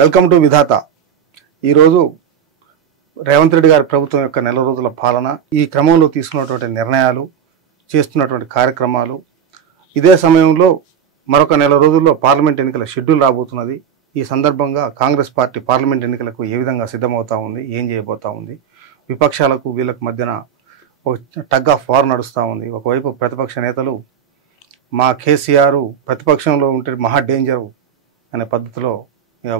Welcome to విధాత. ఈరోజు రేవంత్ రెడ్డి గారి ప్రభుత్వం యొక్క నెల రోజుల పాలన, ఈ క్రమంలో తీసుకున్నటువంటి నిర్ణయాలు, చేస్తున్నటువంటి కార్యక్రమాలు, ఇదే సమయంలో మరొక నెల రోజుల్లో పార్లమెంట్ ఎన్నికల షెడ్యూల్ రాబోతున్నది. ఈ సందర్భంగా కాంగ్రెస్ పార్టీ పార్లమెంట్ ఎన్నికలకు ఏ విధంగా సిద్ధమవుతా ఉంది, ఏం చేయబోతా ఉంది, విపక్షాలకు వీళ్ళకు మధ్యన ఒక టగ్ ఆఫ్ వార్ నడుస్తూ ఉంది. ఒకవైపు ప్రతిపక్ష నేతలు మా కేసీఆర్ ప్రతిపక్షంలో ఉంటే మహా డేంజర్ అనే పద్ధతిలో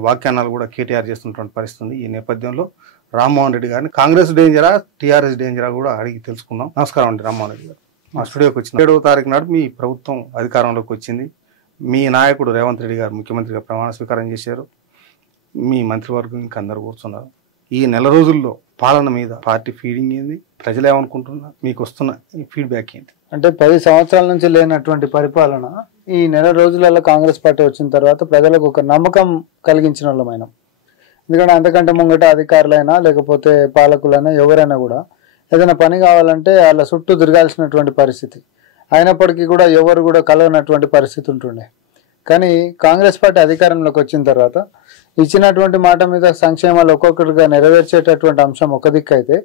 వ్యాఖ్యానాలు కూడా కేటీఆర్ చేస్తున్నటువంటి పరిస్థితి ఉంది. ఈ నేపథ్యంలో రామ్మోహన్ రెడ్డి గారిని కాంగ్రెస్ డేంజరా, టీఆర్ఎస్ డేంజరా కూడా అడిగి తెలుసుకుందాం. నమస్కారం అండి రామ్మోహన్ రెడ్డి గారు. మా స్టూడియోకి వచ్చిన 7వ తారీఖు నాడు మీ ప్రభుత్వం అధికారంలోకి వచ్చింది. మీ నాయకుడు రేవంత్ రెడ్డి గారు ముఖ్యమంత్రిగా ప్రమాణ స్వీకారం చేశారు. మీ మంత్రివర్గం ఇంకా అందరూ కూర్చున్నారు. ఈ నెల రోజుల్లో పాలన మీద పార్టీ ఫీడింగ్ ఏంది, ప్రజలు ఏమనుకుంటున్నారు, మీకు వస్తున్న ఫీడ్బ్యాక్ ఏంటి? అంటే 10 సంవత్సరాల నుంచి లేనటువంటి పరిపాలన ఈ నెల రోజులలో కాంగ్రెస్ పార్టీ వచ్చిన తర్వాత ప్రజలకు ఒక నమ్మకం కలిగించిన వాళ్ళమైనా. ఎందుకంటే అంతకంటే ముంగట అధికారులైనా లేకపోతే పాలకులైనా ఎవరైనా కూడా ఏదైనా పని కావాలంటే వాళ్ళ చుట్టూ తిరగాల్సినటువంటి పరిస్థితి, అయినప్పటికీ కూడా ఎవరు కూడా కలవనటువంటి పరిస్థితి ఉంటుండే. కానీ కాంగ్రెస్ పార్టీ అధికారంలోకి వచ్చిన తర్వాత ఇచ్చినటువంటి మాట మీద సంక్షేమాలు ఒక్కొక్కటిగా నెరవేర్చేటటువంటి అంశం ఒక దిక్కు అయితే,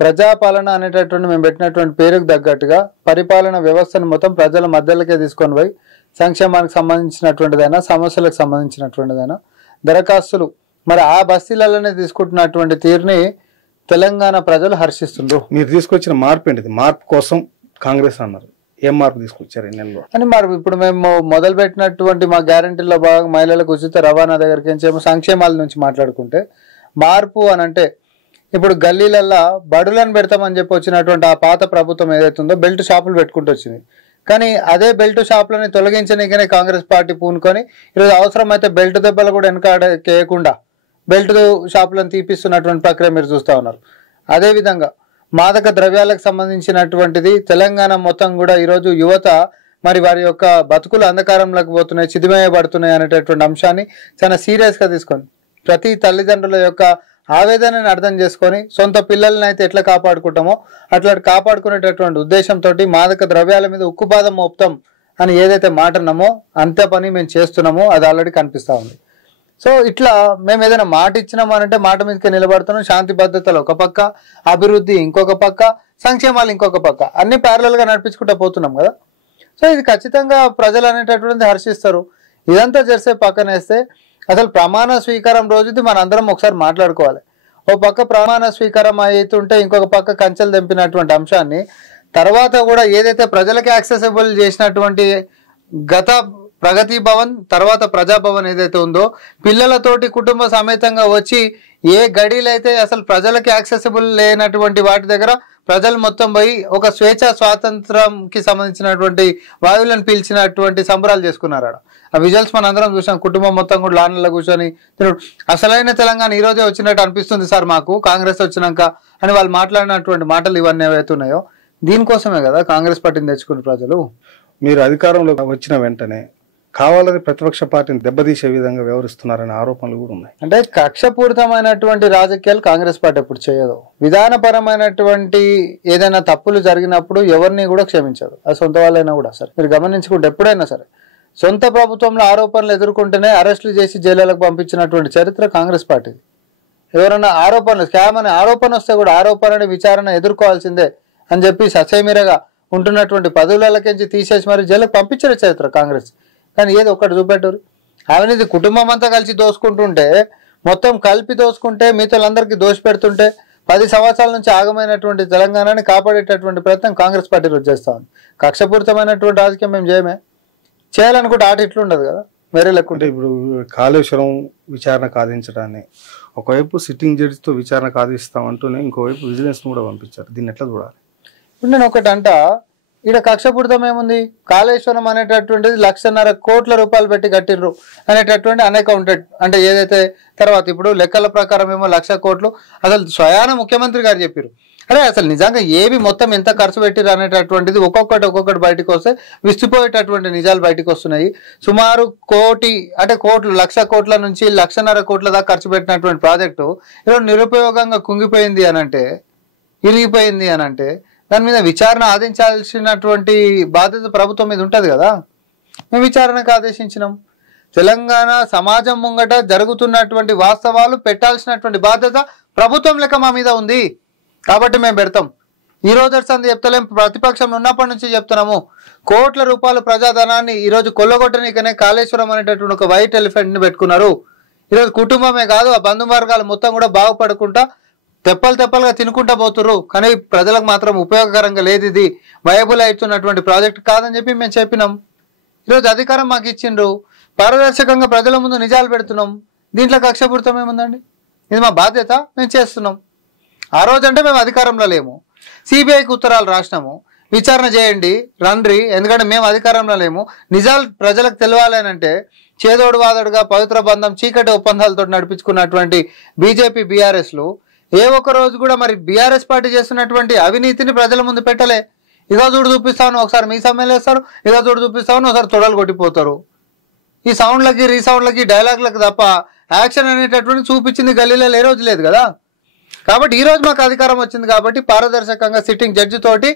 ప్రజాపాలన అనేటటువంటి మేము పెట్టినటువంటి పేరుకు తగ్గట్టుగా పరిపాలన వ్యవస్థను మొత్తం ప్రజల మధ్యలోకే తీసుకొని పోయి సంక్షేమానికి సంబంధించినటువంటిదైనా సమస్యలకు సంబంధించినటువంటిదైనా దరఖాస్తులు మరి ఆ బస్తీలలోనే తీసుకుంటున్నటువంటి తీరుని తెలంగాణ ప్రజలు హర్షిస్తుండ్రు. మీరు తీసుకొచ్చిన మార్పు ఏంటిది? మార్పు కోసం కాంగ్రెస్ అన్నారు. ఏం మార్పు తీసుకొచ్చారు ఈ నెలలో అని? మరి ఇప్పుడు మేము మొదలు పెట్టినటువంటి మా గ్యారంటీలో భాగంగా మహిళలకు ఉచిత రవాణా దగ్గరికి ఏమో సంక్షేమాల నుంచి మాట్లాడుకుంటే, మార్పు అని అంటే ఇప్పుడు గల్లీలల్లో బడులను పెడతామని చెప్పి వచ్చినటువంటి ఆ పాత ప్రభుత్వం ఏదైతుందో బెల్ట్ షాపులు పెట్టుకుంటూ వచ్చింది. కానీ అదే బెల్ట్ షాపులని తొలగించడానికనే కాంగ్రెస్ పార్టీ పూనుకొని ఈరోజు అవసరమైతే బెల్ట్ దెబ్బలు కూడా వెనకాడకేయకుండా బెల్ట్ షాపులను తీపిస్తున్నటువంటి ప్రక్రియ మీరు చూస్తూ ఉన్నారు. అదేవిధంగా మాదక ద్రవ్యాలకు సంబంధించినటువంటిది తెలంగాణ మొత్తం కూడా ఈరోజు యువత మరి వారి యొక్క బతుకులు అంధకారంలోకి పోతున్నాయి, చిదిమేయబడుతున్నాయి అనేటటువంటి అంశాన్ని చాలా సీరియస్గా తీసుకొని ప్రతి తల్లిదండ్రుల యొక్క ఆవేదనని అర్థం చేసుకొని సొంత పిల్లల్ని అయితే ఎట్లా కాపాడుకుంటామో అట్లా కాపాడుకునేటటువంటి ఉద్దేశంతో మాదక ద్రవ్యాల మీద ఉక్కుపాదం మోపుతాం అని ఏదైతే మాట అన్నామో అంతే పని మేము చేస్తున్నామో అది ఆల్రెడీ కనిపిస్తూ ఉంది. సో ఇట్లా మేము ఏదైనా మాట ఇచ్చినాము అంటే మాట మీదకి నిలబడుతున్నాం. శాంతి భద్రతలు ఒక పక్క, అభివృద్ధి ఇంకొక పక్క, సంక్షేమాలు ఇంకొక పక్క, అన్ని ప్యారలల్గా నడిపించుకుంటూ పోతున్నాం కదా. సో ఇది ఖచ్చితంగా ప్రజలు అనేటటువంటిది హర్షిస్తారు. ఇదంతా చేస్తే పక్కనేస్తే అసలు ప్రమాణ స్వీకారం రోజుది మనందరం ఒకసారి మాట్లాడుకోవాలి. ఓ పక్క ప్రమాణ స్వీకారం అవుతుంటే ఇంకొక పక్క కంచెలు తెంపినటువంటి అంశాన్ని తర్వాత కూడా ఏదైతే ప్రజలకి యాక్సెసిబుల్ చేసినటువంటి గత ప్రగతి భవన్ తర్వాత ప్రజాభవన్ ఏదైతే ఉందో పిల్లలతోటి కుటుంబ సమేతంగా వచ్చి ఏ గడిలైతే అసలు ప్రజలకి యాక్సెసిబుల్ లేనటువంటి వాటి దగ్గర ప్రజలు మొత్తం పోయి ఒక స్వేచ్ఛ స్వాతంత్రంకి సంబంధించినటువంటి వాయువులను పీల్చినటువంటి సంబరాలు చేసుకున్నారు. ఆ విజువల్స్ మన అందరం చూసాం. కుటుంబం మొత్తం కూడా లాన్లలో కూర్చొని అసలైన తెలంగాణ ఈరోజే వచ్చినట్టు అనిపిస్తుంది సార్ మాకు కాంగ్రెస్ వచ్చినాక అని వాళ్ళు మాట్లాడినటువంటి మాటలు ఇవన్నీ ఏవైతే ఉన్నాయో దీనికోసమే కదా కాంగ్రెస్ పార్టీని తెచ్చుకున్న ప్రజలు. మీరు అధికారంలో వచ్చిన వెంటనే కావాలని ప్రతిపక్ష పార్టీని దెబ్బతీసే విధంగా వ్యవహరిస్తున్నారనే ఆరోపణలు కూడా ఉన్నాయి. అంటే కక్షపూరితమైనటువంటి రాజకీయాలు కాంగ్రెస్ పార్టీ ఎప్పుడు చేయదు. విధానపరమైనటువంటి ఏదైనా తప్పులు జరిగినప్పుడు ఎవరిని కూడా క్షమించదు. అది సొంత వాళ్ళైనా కూడా సరే మీరు గమనించుకుంటే ఎప్పుడైనా సరే సొంత ప్రభుత్వంలో ఆరోపణలు ఎదుర్కొంటేనే అరెస్టులు చేసి జైలులకు పంపించినటువంటి చరిత్ర కాంగ్రెస్ పార్టీ. ఎవరైనా ఆరోపణలు స్కామ్ అనే ఆరోపణ వస్తే కూడా ఆరోపణ విచారణ ఎదుర్కోవాల్సిందే అని చెప్పి ససేమిరగా ఉంటున్నటువంటి పదవులకి తీసేసి మరి జైలుకు పంపించిన చరిత్ర కాంగ్రెస్. కానీ ఏది ఒక్కటి చూపెట్టారు. అవినీతి కుటుంబం అంతా కలిసి దోసుకుంటుంటే మొత్తం కలిపి దోసుకుంటే మిగతాలందరికీ దోషి పెడుతుంటే 10 సంవత్సరాల నుంచి ఆగమైనటువంటి తెలంగాణని కాపాడేటటువంటి ప్రయత్నం కాంగ్రెస్ పార్టీ రోజు చేస్తా ఉంది. కక్షపూరితమైనటువంటి రాజకీయం మేము చేయాలనుకుంటే ఆట ఇట్లుండదు కదా, వేరే లేకుంటే. ఇప్పుడు కాళేశ్వరం విచారణ కాదించడాన్ని ఒకవైపు సిట్టింగ్ జడ్జితో విచారణ కాదిస్తామంటూనే ఇంకోవైపు విజిలెన్స్ కూడా పంపించారు. దీన్ని ఎట్లా చూడాలి? ఇప్పుడు నేను ఒకటంట ఈడ కక్షపూరితం ఏముంది? కాళేశ్వరం అనేటటువంటిది 1,50,000 కోట్ల రూపాయలు పెట్టి కట్టిర్రు అనేటటువంటి అన్అకౌంటెడ్ అంటే ఏదైతే తర్వాత ఇప్పుడు లెక్కల ప్రకారం ఏమో 1,00,000 కోట్లు అసలు స్వయాన ముఖ్యమంత్రి గారు చెప్పారు. అరే అసలు నిజంగా ఏవి మొత్తం ఎంత ఖర్చు పెట్టిరు అనేటటువంటిది ఒక్కొక్కటి బయటకు వస్తే విస్తుపోయేటటువంటి నిజాలు బయటకు వస్తున్నాయి. సుమారు కోటి అంటే కోట్లు 1,00,000 కోట్ల నుంచి 1,50,000 కోట్ల దాకా ఖర్చు పెట్టినటువంటి ప్రాజెక్టు ఈరోజు నిరుపయోగంగా కుంగిపోయింది అనంటే, ఇరిగిపోయింది అనంటే దాని మీద విచారణ ఆదేశించాల్సినటువంటి బాధ్యత ప్రభుత్వం మీద ఉంటుంది కదా. మేము విచారణకు ఆదేశించినాం. తెలంగాణ సమాజం ముంగట జరుగుతున్నటువంటి వాస్తవాలు పెట్టాల్సినటువంటి బాధ్యత ప్రభుత్వం లెక్క మా మీద ఉంది కాబట్టి మేము పెడతాం. ఈ రోజు సంది చెప్తలేం, ప్రతిపక్షంలో ఉన్నప్పటి నుంచి చెప్తున్నాము. కోట్ల రూపాయల ప్రజాధనాన్ని ఈరోజు కొల్లగొట్టనికనే కాళేశ్వరం అనేటటువంటి ఒక వైట్ ఎలిఫెంట్ని పెట్టుకున్నారు. ఈరోజు కుటుంబమే కాదు ఆ బంధువర్గాలు మొత్తం కూడా బాగుపడుకుంటా తెప్పలుగా తినుకుంటా పోతుర్రు. కానీ ప్రజలకు మాత్రం ఉపయోగకరంగా లేదు, ఇది వయబుల్ అవుతున్నటువంటి ప్రాజెక్ట్ కాదని చెప్పి మేము చెప్పినాం. ఈరోజు అధికారం మాకు ఇచ్చిండ్రు, పారదర్శకంగా ప్రజల ముందు నిజాలు పెడుతున్నాం. దీంట్లో కక్షపూరితం ఏముందండి? ఇది మా బాధ్యత, మేము చేస్తున్నాం. ఆ రోజు అంటే మేము అధికారంలో లేము, సిబిఐకి ఉత్తరాలు రాసినాము, విచారణ చేయండి రండ్రి, ఎందుకంటే మేము అధికారంలో లేము. నిజాలు ప్రజలకు తెలియాలి అని అంటే చేదోడు వాదోడుగా పవిత్ర బంధం చీకటి ఒప్పందాలతో నడిపించుకున్నటువంటి బీజేపీ బీఆర్ఎస్లు ఏ ఒక్క రోజు కూడా మరి బీఆర్ఎస్ పార్టీ చేస్తున్నటువంటి అవినీతిని ప్రజల ముందు పెట్టలే. ఇదో చూడు చూపిస్తాను, ఒకసారి మీ సమ్మెలు వేస్తారు, ఇదో చూడు చూపిస్తాను, ఒకసారి తొడలు కొట్టిపోతారు. ఈ సౌండ్లకి రీసౌండ్లకి డైలాగ్లకు తప్ప యాక్షన్ అనేటటువంటి చూపించింది గల్లీలో ఏ రోజు లేదు కదా. కాబట్టి ఈ రోజు మాకు అధికారం వచ్చింది కాబట్టి పారదర్శకంగా సిట్టింగ్ జడ్జి తోటి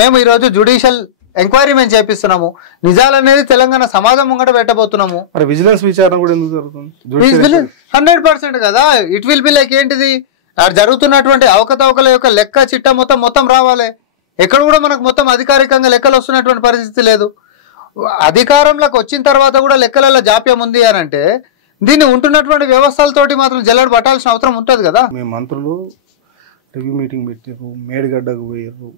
మేము ఈరోజు జ్యుడిషియల్ ఎంక్వైరీ మేము చేపిస్తున్నాము. నిజాలు అనేది తెలంగాణ సమాజం ముంగట పెట్టబోతున్నాము. మరి విజిలెన్స్ విచారణ కూడా ఎందుకు జరుగుతుంది? 100% కదా. ఇట్ విల్ బి లైక్ ఏంటిది, జరుగుతున్నటువంటి అవకతవకల యొక్క లెక్క చిట్ట మొత్తం రావాలి. ఎక్కడ కూడా మనకు మొత్తం అధికారికంగా లెక్కలు వస్తున్నటువంటి పరిస్థితి లేదు. అధికారంలోకి వచ్చిన తర్వాత కూడా లెక్కలలో జాప్యం ఉంది అని అంటే దీన్ని ఉంటున్నటువంటి వ్యవస్థలతోటి మాత్రం జల్లెడ పట్టాల్సిన అవసరం ఉంటుంది కదా. మేము మంత్రులు రివ్యూ మీటింగ్ పెట్టారు, మేడిగడ్డకు పోయారు,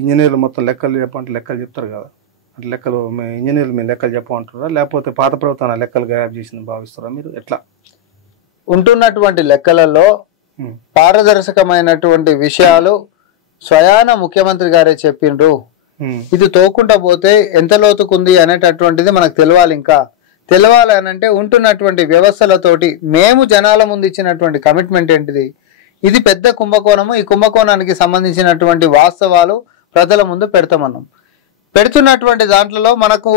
ఇంజనీర్లు మొత్తం లెక్కలు చెప్పంటే లెక్కలు చెప్తారు కదా. అంటే లెక్కలు ఇంజనీర్లు మేము లెక్కలు చెప్పమంటారా, లేకపోతే పాత ప్రభుత్వం లెక్కలు గాయబ్ చేసింది భావిస్తారా మీరు? ఎట్లా ఉంటున్నటువంటి లెక్కలలో పారదర్శకమైనటువంటి విషయాలు స్వయాన ముఖ్యమంత్రి గారే చెప్పిండ్రు. ఇది తోకుంటా పోతే ఎంత లోతుకుంది అనేటటువంటిది మనకు తెలియాలి. ఇంకా తెలియాలి అని అంటే ఉంటున్నటువంటి వ్యవస్థలతోటి మేము జనాల ముందు ఇచ్చినటువంటి కమిట్మెంట్ ఏంటిది, ఇది పెద్ద కుంభకోణము, ఈ కుంభకోణానికి సంబంధించినటువంటి వాస్తవాలు ప్రజల ముందు పెడతామన్నాం. పెడుతున్నటువంటి దాంట్లో మనకు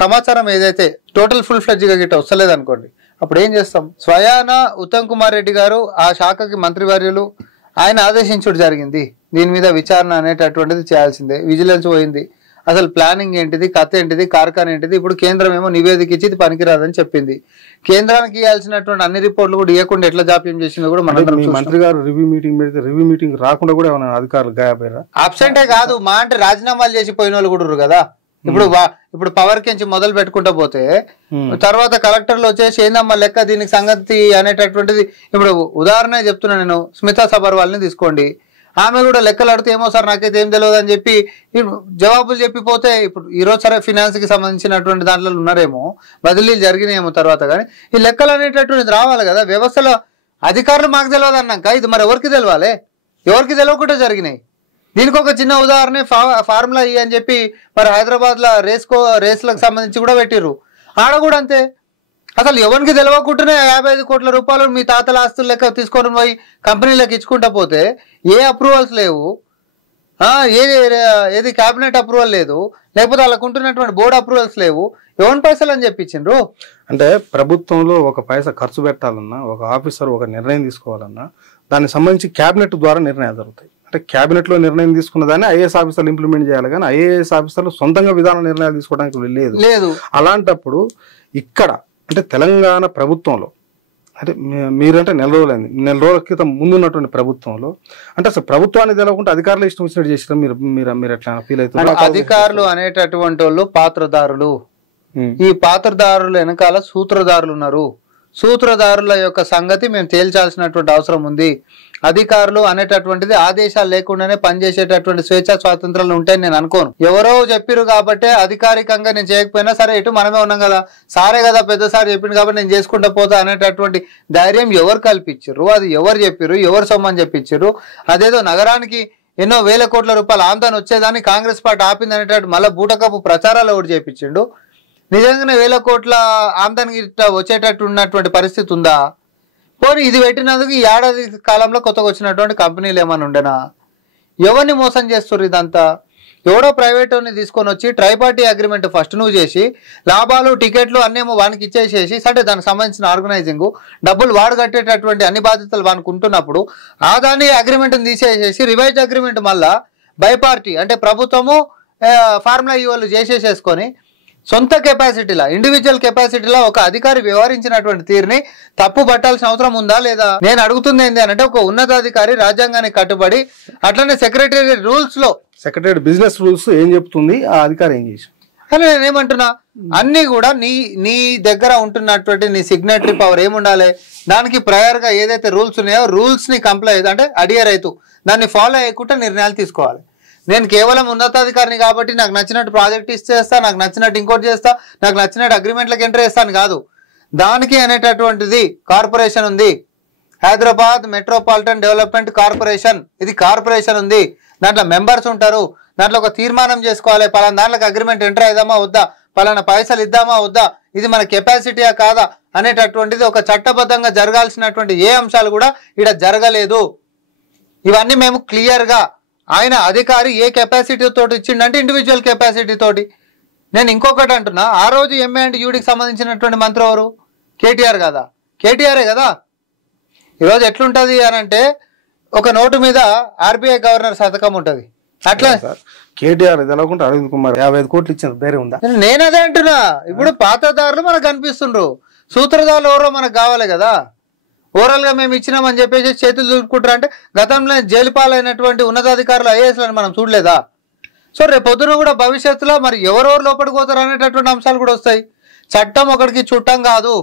సమాచారం ఏదైతే టోటల్ ఫుల్ ఫ్లెడ్జ్గా గిట్ట వస్తలేదు అనుకోండి, అప్పుడు ఏం చేస్తాం? స్వయాన ఉత్తమ్ కుమార్ రెడ్డి గారు ఆ శాఖకి మంత్రివర్యులు ఆయన ఆదేశించడం జరిగింది. దీని మీద విచారణ అనేటటువంటిది చేయాల్సిందే. విజిలెన్స్ పోయింది, అసలు ప్లానింగ్ ఏంటిది, కథ ఏంటిది, కార్ఖాన ఏంటిది. ఇప్పుడు కేంద్రం ఏమో నివేదిక ఇచ్చి ఇది పనికిరాదని చెప్పింది. కేంద్రానికి ఇవ్వాల్సినటువంటి అన్ని రిపోర్ట్లు కూడా ఇవ్వకుండా ఎట్లా జాప్యం చేసిందో కూడా మనం. మంత్రి గారు రివ్యూ మీటింగ్ పెడితే రివ్యూ మీటింగ్ రాకుండా కూడా ఏమైనా అధికారులు గాయపోయారా? అబ్సెంటే కాదు, మా అంటే రాజీనామాలు చేసి పోయిన వాళ్ళు కూడా కదా. ఇప్పుడు పవర్ కించి మొదలు పెట్టుకుంటా పోతే తర్వాత కలెక్టర్లు వచ్చేసి ఏందమ్మా లెక్క దీనికి సంగతి అనేటటువంటిది. ఇప్పుడు ఉదాహరణ చెప్తున్నా నేను, స్మితా సబర్వాల్ని తీసుకోండి. ఆమె కూడా లెక్కలు అడితే ఏమో సార్ నాకైతే ఏం తెలియదు అని చెప్పి జవాబులు చెప్పిపోతే, ఇప్పుడు ఈరోజు సరే ఫినాన్స్ కి సంబంధించినటువంటి దాంట్లో ఉన్నారేమో, బదిలీలు జరిగినాయేమో తర్వాత, కానీ ఈ లెక్కలు అనేటటువంటిది రావాలి కదా. వ్యవస్థలో అధికారులు మాకు తెలియదు అన్నాక ఇది మరి ఎవరికి తెలవాలి? ఎవరికి తెలియకుండా జరిగినాయి. దీనికి ఒక చిన్న ఉదాహరణ ఫార్ములా ఈ అని చెప్పి మరి హైదరాబాద్ లో రేస్లకు సంబంధించి కూడా పెట్టిర్రు. ఆడ కూడా అంతే, అసలు ఎవరికి తెలియకుండానే 55 కోట్ల రూపాయలు మీ తాతల ఆస్తులు లెక్క తీసుకొని పోయి కంపెనీలకు ఇచ్చుకుంటా పోతే ఏ అప్రూవల్స్ లేవు, ఏది క్యాబినెట్ అప్రూవల్ లేదు, లేకపోతే వాళ్ళకు ఉంటున్నటువంటి బోర్డు అప్రూవల్స్ లేవు. ఎవరి పైసలు అని చెప్పించిండ్రు? అంటే ప్రభుత్వంలో ఒక పైసా ఖర్చు పెట్టాలన్నా, ఒక ఆఫీసర్ ఒక నిర్ణయం తీసుకోవాలన్నా దానికి సంబంధించి క్యాబినెట్ ద్వారా నిర్ణయాలు జరుగుతాయి. అంటే క్యాబినెట్ లో నిర్ణయం తీసుకున్న దాన్ని ఐఏఎస్ ఆఫీసర్లు ఇంప్లిమెంట్ చేయాలి, కానీ ఐఏఎస్ ఆఫీసర్లు సొంతంగా విధాన నిర్ణయాలు తీసుకోవడానికి లేదు. అలాంటప్పుడు ఇక్కడ అంటే తెలంగాణ ప్రభుత్వంలో అంటే మీరంటే నెల రోజుల క్రితం ముందున్నటువంటి ప్రభుత్వంలో అంటే అసలు ప్రభుత్వాన్ని తెలవకుండా అధికారులు ఇష్టం వచ్చినట్టు చేసిన మీరు ఎట్లా ఫీల్ అవుతున్నారు? అధికారులు అనేటటువంటి వాళ్ళు పాత్రదారులు. ఈ పాత్రదారుల వెనకాల సూత్రధారులు ఉన్నారు. సూత్రధారుల యొక్క సంగతి మేము తేల్చాల్సినటువంటి అవసరం ఉంది. అధికారులు అనేటటువంటిది ఆదేశాలు లేకుండానే పనిచేసేటటువంటి స్వేచ్ఛా స్వాతంత్రాలు ఉంటాయని నేను అనుకోను. ఎవరో చెప్పిరు కాబట్టి అధికారికంగా నేను చేయకపోయినా సరే ఇటు మనమే ఉన్నాం కదా, సారే కదా పెద్ద సార్ చెప్పింది కాబట్టి నేను చేసుకుంటా పోతా అనేటటువంటి ధైర్యం ఎవరు కల్పించారు? అది ఎవరు చెప్పిరు? ఎవరు సొమ్మని చెప్పించారు? అదేదో నగరానికి ఎన్నో వేల కోట్ల రూపాయలు ఆందాన్ని వచ్చేదాన్ని కాంగ్రెస్ పార్టీ ఆపింది అనేటట్టు మళ్ళీ బూటకపు ప్రచారాలు ఎవరు చేపించిండు? నిజంగానే వేల కోట్ల ఆందానికి వచ్చేటట్టు ఉన్నటువంటి పరిస్థితి ఉందా? పోనీ ఇది పెట్టినందుకు ఈ ఏడాది కాలంలో కొత్తగా వచ్చినటువంటి కంపెనీలు ఏమైనా ఉండేనా? ఎవరిని మోసం చేస్తారు? ఇదంతా ఎవడో ప్రైవేట్ని తీసుకొని వచ్చి ట్రైపార్టీ అగ్రిమెంట్ ఫస్ట్ నువ్వు చేసి లాభాలు టికెట్లు అన్నేమో వానికి ఇచ్చేసేసి అంటే దానికి సంబంధించిన ఆర్గనైజింగ్ డబ్బులు వాడు కట్టేటటువంటి అన్ని బాధ్యతలు వానికి ఉంటున్నప్పుడు ఆ దాన్ని అగ్రిమెంట్ని తీసేసేసి రివైజ్ అగ్రిమెంట్ మళ్ళా బై పార్టీ అంటే ప్రభుత్వము ఫార్ములా ఈ వాళ్ళు చేసేసేసుకొని సొంత కెపాసిటీలా, ఇండివిజువల్ కెపాసిటీలో ఒక అధికారి వ్యవహరించినటువంటి తీరుని తప్పు పట్టాల్సిన అవసరం ఉందా లేదా? నేను అడుగుతుంది ఏంటి అంటే, ఒక ఉన్నతాధికారి రాజ్యాంగానికి కట్టుబడి అట్లనే సెక్రటరీ రూల్స్ లో, సెక్రటరీ బిజినెస్ రూల్స్ ఏం చెప్తుంది, ఆ అధికారి ఏం చేసి అని నేనేమంటున్నా, అన్ని కూడా నీ దగ్గర ఉంటున్నటువంటి నీ సిగ్నేటరీ పవర్ ఏముండాలి, దానికి ప్రయర్ గా ఏదైతే రూల్స్ ఉన్నాయో రూల్స్ ని కంప్లై అంటే అడియర్ అవుతూ దాన్ని ఫాలో అయ్యకుండా నిర్ణయాలు తీసుకోవాలి. నేను కేవలం ఉన్నతాధికారిని కాబట్టి నాకు నచ్చినట్టు ప్రాజెక్ట్ ఇచ్చేస్తా, నాకు నచ్చినట్టు ఇంకోటి చేస్తా, నాకు నచ్చినట్టు అగ్రిమెంట్లకు ఎంటర్ చేస్తాను కాదు. దానికి అనేటటువంటిది కార్పొరేషన్ ఉంది, హైదరాబాద్ మెట్రోపాలిటన్ డెవలప్మెంట్ కార్పొరేషన్. ఇది కార్పొరేషన్ ఉంది, దాంట్లో మెంబర్స్ ఉంటారు, దాంట్లో ఒక తీర్మానం చేసుకోవాలి, పలానా దాంట్లోకి అగ్రిమెంట్ ఎంటర్ అయిదామా వద్దా, పలానా పైసలు ఇద్దామా వద్దా, ఇది మన కెపాసిటీయా కాదా అనేటటువంటిది ఒక చట్టబద్ధంగా జరగాల్సినటువంటి ఏ అంశాలు కూడా ఇక్కడ జరగలేదు. ఇవన్నీ మేము క్లియర్గా, ఆయన అధికారి ఏ కెపాసిటీ తోటి ఇచ్చిండంటే ఇండివిజువల్ కెపాసిటీ తోటి. నేను ఇంకొకటి అంటున్నా, ఆ రోజు ఎంఏ అండ్ యూడికి సంబంధించినటువంటి మంత్రి ఎవరు? కేటీఆర్ కదా, కేటీఆరే కదా. ఈరోజు ఎట్లుంటుంది అని అంటే, ఒక నోటు మీద ఆర్బీఐ గవర్నర్ సంతకం ఉంటుంది. అట్లా కేటీఆర్ తెలవకుండా అరవింద్ కుమార్ 55 కోట్లు ఇచ్చిన ధైర్యం ఉందా? నేను అదే అంటున్నా. ఇప్పుడు పాతదారులు మనకు కనిపిస్తుండ్రు, సూత్రధారులు ఎవరో మనకు కావాలి కదా. ఓవరాల్ గా మేము ఇచ్చినామని చెప్పేసి చేతులు చూపుకుంటారు అంటే, గతంలో జైలు పాలైనటువంటి ఉన్నతాధికారులు ఐఏఎస్లను మనం చూడలేదా? సో రేపు పొద్దున కూడా భవిష్యత్తులో మరి ఎవరెవరు లోపలికి పోతారు అనేటటువంటి అంశాలు కూడా వస్తాయి. చట్టం ఒకరికి చుట్టం కాదు.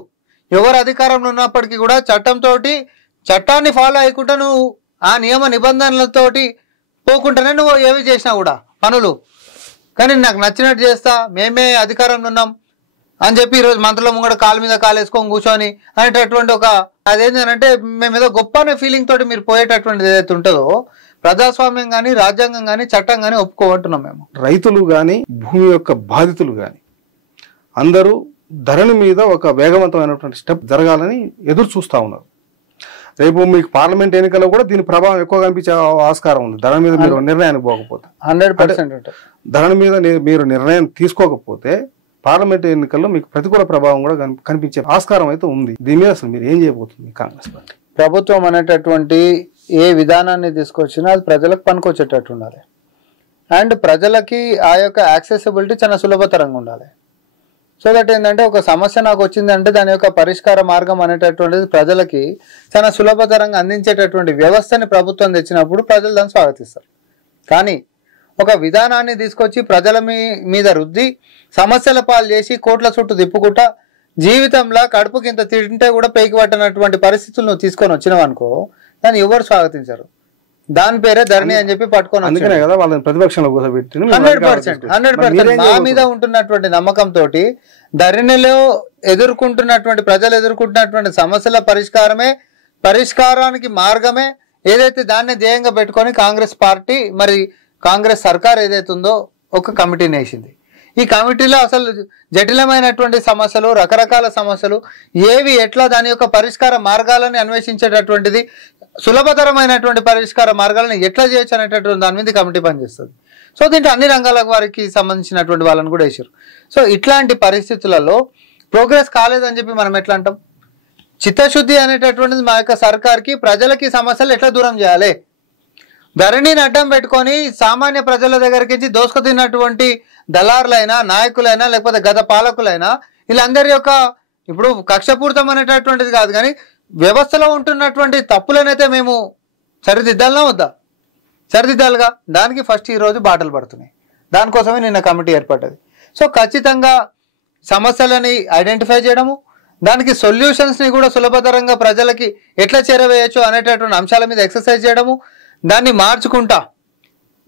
ఎవరు అధికారంలో ఉన్నప్పటికీ కూడా చట్టాన్ని ఫాలో అయ్యకుండా నువ్వు ఆ నియమ నిబంధనలతోటి పోకుండానే నువ్వు ఏవి చేసినా కూడా పనులు, కానీ నాకు నచ్చినట్టు చేస్తా, మేమే అధికారంలో ఉన్నాం అని చెప్పి ఈరోజు మంత్రుల ముంగడ కాలు మీద కాలు వేసుకొని కూర్చొని అనేటటువంటి ఒక అదేంటంటే మేము ఏదో గొప్ప అనే ఫీలింగ్ తోటి మీరు పోయేటటువంటిది ఏదైతే ఉంటుందో, ప్రజాస్వామ్యం కానీ రాజ్యాంగం కానీ చట్టం కానీ ఒప్పుకోమంటున్నాం మేము. రైతులు కానీ భూమి యొక్క బాధితులు కానీ అందరూ ధరణి మీద ఒక వేగవంతమైనటువంటి స్టెప్ జరగాలని ఎదురు చూస్తూ ఉన్నారు. రేపు మీకు పార్లమెంట్ ఎన్నికల్లో కూడా దీని ప్రభావం ఎక్కువ కనిపించే ఆస్కారం ఉంది. ధరణి మీద మీరు నిర్ణయానికి పోకపోతే 100% ధరణి మీద మీరు నిర్ణయం తీసుకోకపోతే పార్లమెంట్ ఎన్నికల్లో మీకు ప్రతికూల ప్రభావం కూడా కనిపించే ఆస్కారం అయితే ఉంది. దీని మీద అసలు మీరు ఏం చేయబోతుంది కాంగ్రెస్ పార్టీ? ప్రభుత్వం అనేటటువంటి ఏ విధానాన్ని తీసుకొచ్చినా అది ప్రజలకు పనికొచ్చేటట్టు ఉండాలి. అండ్ ప్రజలకి ఆ యొక్క యాక్సెసిబిలిటీ చాలా సులభతరంగా ఉండాలి. సో దట్ ఏంటంటే, ఒక సమస్య నాకు వచ్చిందంటే దాని యొక్క పరిష్కార మార్గం అనేటటువంటిది ప్రజలకి చాలా సులభతరంగా అందించేటటువంటి వ్యవస్థని ప్రభుత్వం తెచ్చినప్పుడు ప్రజలు దాన్ని స్వాగతిస్తారు. కానీ ఒక విధానాన్ని తీసుకొచ్చి ప్రజల మీద రుద్ది సమస్యల పాలు చేసి కోట్ల చుట్టూ తిప్పుకుంటా జీవితంలో కడుపుకి ఇంత తింటే కూడా పైకి పట్టనటువంటి పరిస్థితులు నువ్వు తీసుకొని వచ్చినావు అనుకో, దాన్ని ఎవరు స్వాగతించరు. దాని పేరే ధరణి అని చెప్పి పట్టుకొని అందుకనే కదా వాళ్ళని ప్రతిపక్షంలో కూర్చోబెట్టి 100% మా మీద ఉంటున్నటువంటి నమ్మకంతో ధరణిలో ప్రజలు ఎదుర్కొంటున్నటువంటి సమస్యల పరిష్కారానికి మార్గమే ఏదైతే దాన్ని ధ్యేయంగా పెట్టుకొని కాంగ్రెస్ పార్టీ మరి కాంగ్రెస్ సర్కార్ ఏదైతే ఉందో ఒక కమిటీని వేసింది. ఈ కమిటీలో అసలు జటిలమైనటువంటి సమస్యలు, రకరకాల సమస్యలు ఏవి ఎట్లా దాని యొక్క పరిష్కార మార్గాలని అన్వేషించేటటువంటిది, సులభతరమైనటువంటి పరిష్కార మార్గాలను ఎట్లా చేయొచ్చు అనేటటువంటి దాని మీద కమిటీ పనిచేస్తుంది. సో దీంట్లో అన్ని రంగాల వారికి సంబంధించినటువంటి వాళ్ళని కూడా వేసారు. సో ఇట్లాంటి పరిస్థితులలో ప్రోగ్రెస్ కాలేదని చెప్పి మనం ఎట్లా అంటాం? చిత్తశుద్ధి అనేటటువంటిది మా యొక్క సర్కార్కి ప్రజలకి సమస్యలు ఎట్లా దూరం చేయాలి, ధరణిని అడ్డం పెట్టుకొని సామాన్య ప్రజల దగ్గరికి దోసుకు తిన్నటువంటి దళారులైనా నాయకులైనా లేకపోతే గత పాలకులైనా వీళ్ళందరి యొక్క ఇప్పుడు కక్షపూరితం అనేటటువంటిది కాదు, కానీ వ్యవస్థలో ఉంటున్నటువంటి తప్పులనైతే మేము సరిదిద్దాలనా వద్దా? సరిదిద్దాలుగా. దానికి ఫస్ట్ ఈరోజు బాటలు పడుతున్నాయి. దానికోసమే నిన్న కమిటీ ఏర్పడ్డది. సో ఖచ్చితంగా సమస్యలని ఐడెంటిఫై చేయడము, దానికి సొల్యూషన్స్ని కూడా సులభతరంగా ప్రజలకి ఎట్లా చేరవేయచ్చు అనేటటువంటి అంశాల మీద ఎక్సర్సైజ్ చేయడము, దాన్ని మార్చుకుంటా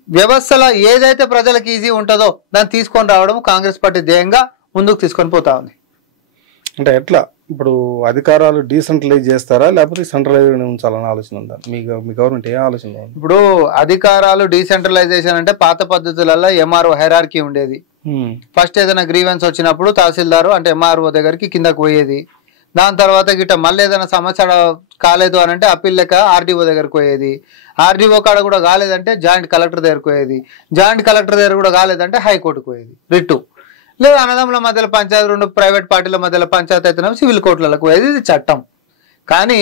వ్యవస్థలో ఏదైతే ప్రజలకు ఈజీ ఉంటుందో దాన్ని తీసుకొని రావడం కాంగ్రెస్ పార్టీ ధ్యేయంగా ముందుకు తీసుకొని పోతా ఉంది. అంటే ఎట్లా ఇప్పుడు అధికారాలు డీసెంట్రలైజ్ చేస్తారా లేకపోతే సెంట్రలైజ్ ఉంచాలని ఆలోచన ఉందా? మీ గవర్నమెంట్ ఏ ఆలోచన ఉంది? ఇప్పుడు అధికారాలు డీసెంట్రలైజేషన్ అంటే పాత పద్ధతులలో ఎంఆర్ఓ హైరార్కీ ఉండేది. ఫస్ట్ ఏదైనా గ్రీవెన్స్ వచ్చినప్పుడు తహసీల్దారు అంటే ఎంఆర్ఓ దగ్గరికి కిందకు పోయేది. దాని తర్వాత గిట్ట మళ్ళీ ఏదైనా సమస్య కాలేదు అని అంటే అప్పీల్ లెక్క ఆర్డీఓ దగ్గరకు పోయేది. ఆర్డీఓ కాడ కూడా కాలేదంటే జాయింట్ కలెక్టర్ దగ్గరకు పోయేది. జాయింట్ కలెక్టర్ దగ్గర కూడా కాలేదంటే హైకోర్టుకు పోయేది రిట్టు. లేదా అన్నదమ్ముల మధ్యలో పంచాయతీ, రెండు ప్రైవేట్ పార్టీల మధ్యలో పంచాయతీ అయితేనే సివిల్ కోర్టులకు పోయేది. ఇది చట్టం. కానీ